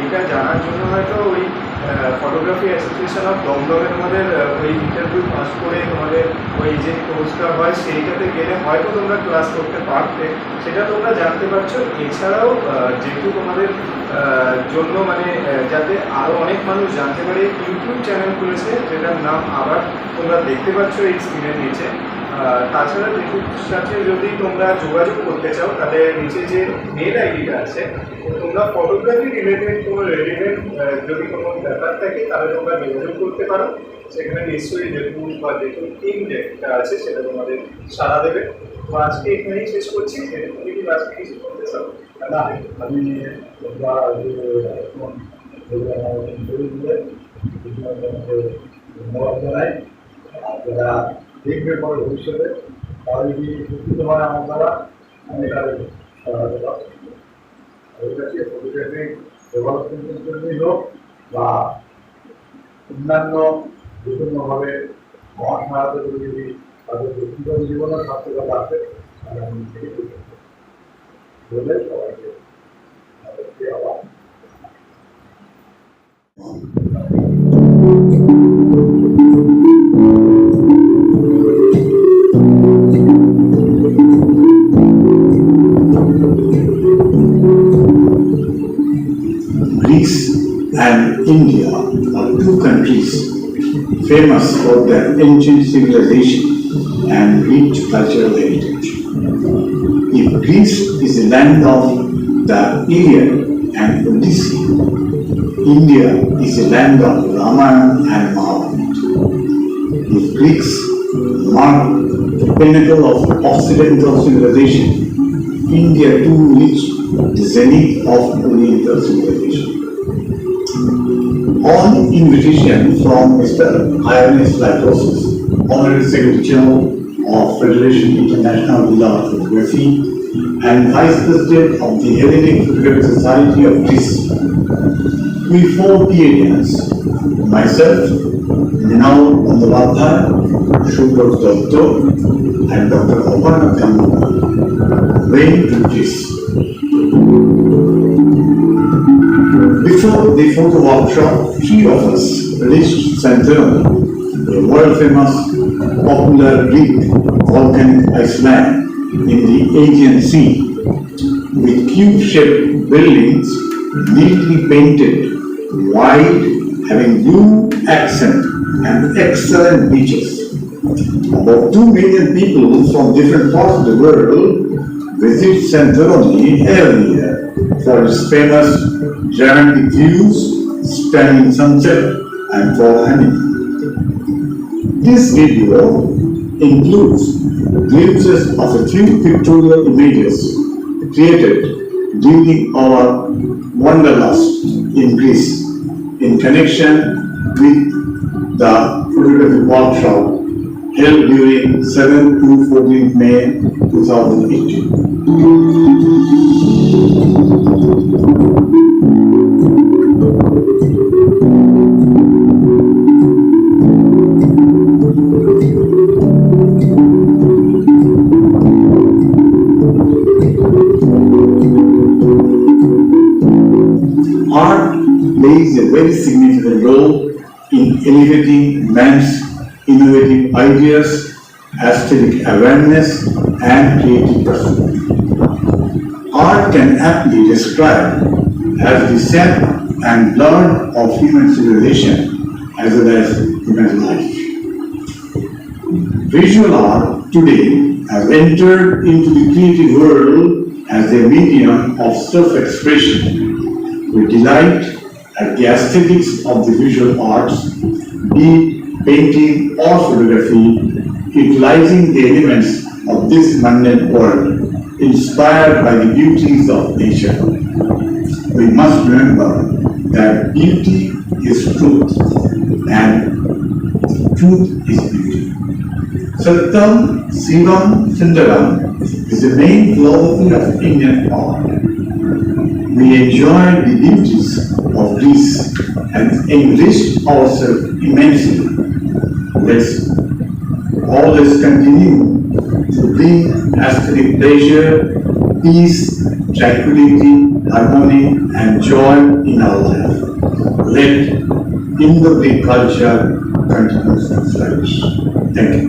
এইটা জানার জন্য হয়তো ওই ফটোগ্রাফি অ্যাসোসিয়েশন অফ দমদমে তোমাদের ওই ইন্টারভিউ পাস করে তোমাদের ওই যে কোর্সটা হয় সেইটাতে গেলে হয়তো তোমরা ক্লাস করতে পারতে, সেটা তোমরা জানতে পারছো। এছাড়াও যেহেতু তোমাদের জন্য মানে যাতে আরও অনেক মানুষ জানতে পারে, ইউটিউব চ্যানেল খুলেছে যেটার নাম আবার তোমরা দেখতে পাচ্ছ এই স্ক্রিনের নিচে। তাছাড়া ঋতুর সাথে যদি তোমরা যোগাযোগ করতে চাও তাহলে নিচে যে মেল আইডিটা আছে, তোমরা ফটোগ্রাফি রিলেটেড কোনো রেডিমেড যদি কোনো ব্যাপার থাকে তাহলে তোমরা যোগাযোগ করতে পারো। সেখানে নিশ্চয়ই ঋতু বা ঋতুর টিম যেটা আছে সেটা তোমাদের সাড়া দেবে। তো আজকে এখানেই শেষ করছি। তুমি কি আজকে কিছু করতে চাও? না আমি ধন্যবাদ জানাই। আর যারা দেখবে পরে ভবিষ্যতে তারা যদি উপকৃত হয় আমার দ্বারা আমি তাদের সহায়তা পাবো। ওই কাছে ফটোগ্রাফি ডেভেলপমেন্টের জন্যই হোক বা অন্যান্য বিভিন্নভাবে আমার সহায়তা করে যদি তাদের ব্যক্তিগত জীবনের স্বাস্থ্যকতা আছে তাহলে আমি বলে সবাইকে আবার Greece and India are two countries famous for their ancient civilization and rich cultural heritage. If Greece is the land of the Iliad and Odyssey, India is the land of Ramayana and Mahabharata. If Greeks mark the pinnacle of Occidental civilization, India too reached the zenith of Oriental civilization. On invitation from Mr. Ioannis Latrosis, Honorary Secretary General of Federation International de Photography and Vice President of the Hellenic Photographic Society of Greece, we four PhDs, myself, Mrinal Bandyopadhyay, Subrat Datta, and Dr. Aparna Kambhar, went to Greece. Before the photo workshop, three of us reached Santorini, a world-famous popular Greek volcanic iceland in the Aegean Sea. with cube-shaped buildings neatly painted, wide, having blue accent and excellent beaches. About 2 million people from different parts of the world visit Santorini every year for its famous dramatic views, stunning sunset, and for honeymoon. This video includes glimpses of a few pictorial images created during our Wanderlust in Greece in connection with the photography workshop held during 7 to 14 May 2018. Art plays a very significant role in elevating man's innovative ideas, aesthetic awareness, and creative pursuit. Art can aptly be described as the center and blood of human civilization as well as human life. Visual art today has entered into the creative world as a medium of self-expression. We delight at the aesthetics of the visual arts, be it painting or photography, utilizing the elements of this mundane world, inspired by the beauties of nature. We must remember that beauty is truth and truth is beauty. Satyam, Sivam, Sundaram is the main philosophy of Indian art. We enjoy the beauties of Greece and enrich ourselves immensely. Let's always continue to bring aesthetic pleasure, peace, tranquility, harmony, and joy in our life. Let Indo-Greek culture continue to flourish. Thank you.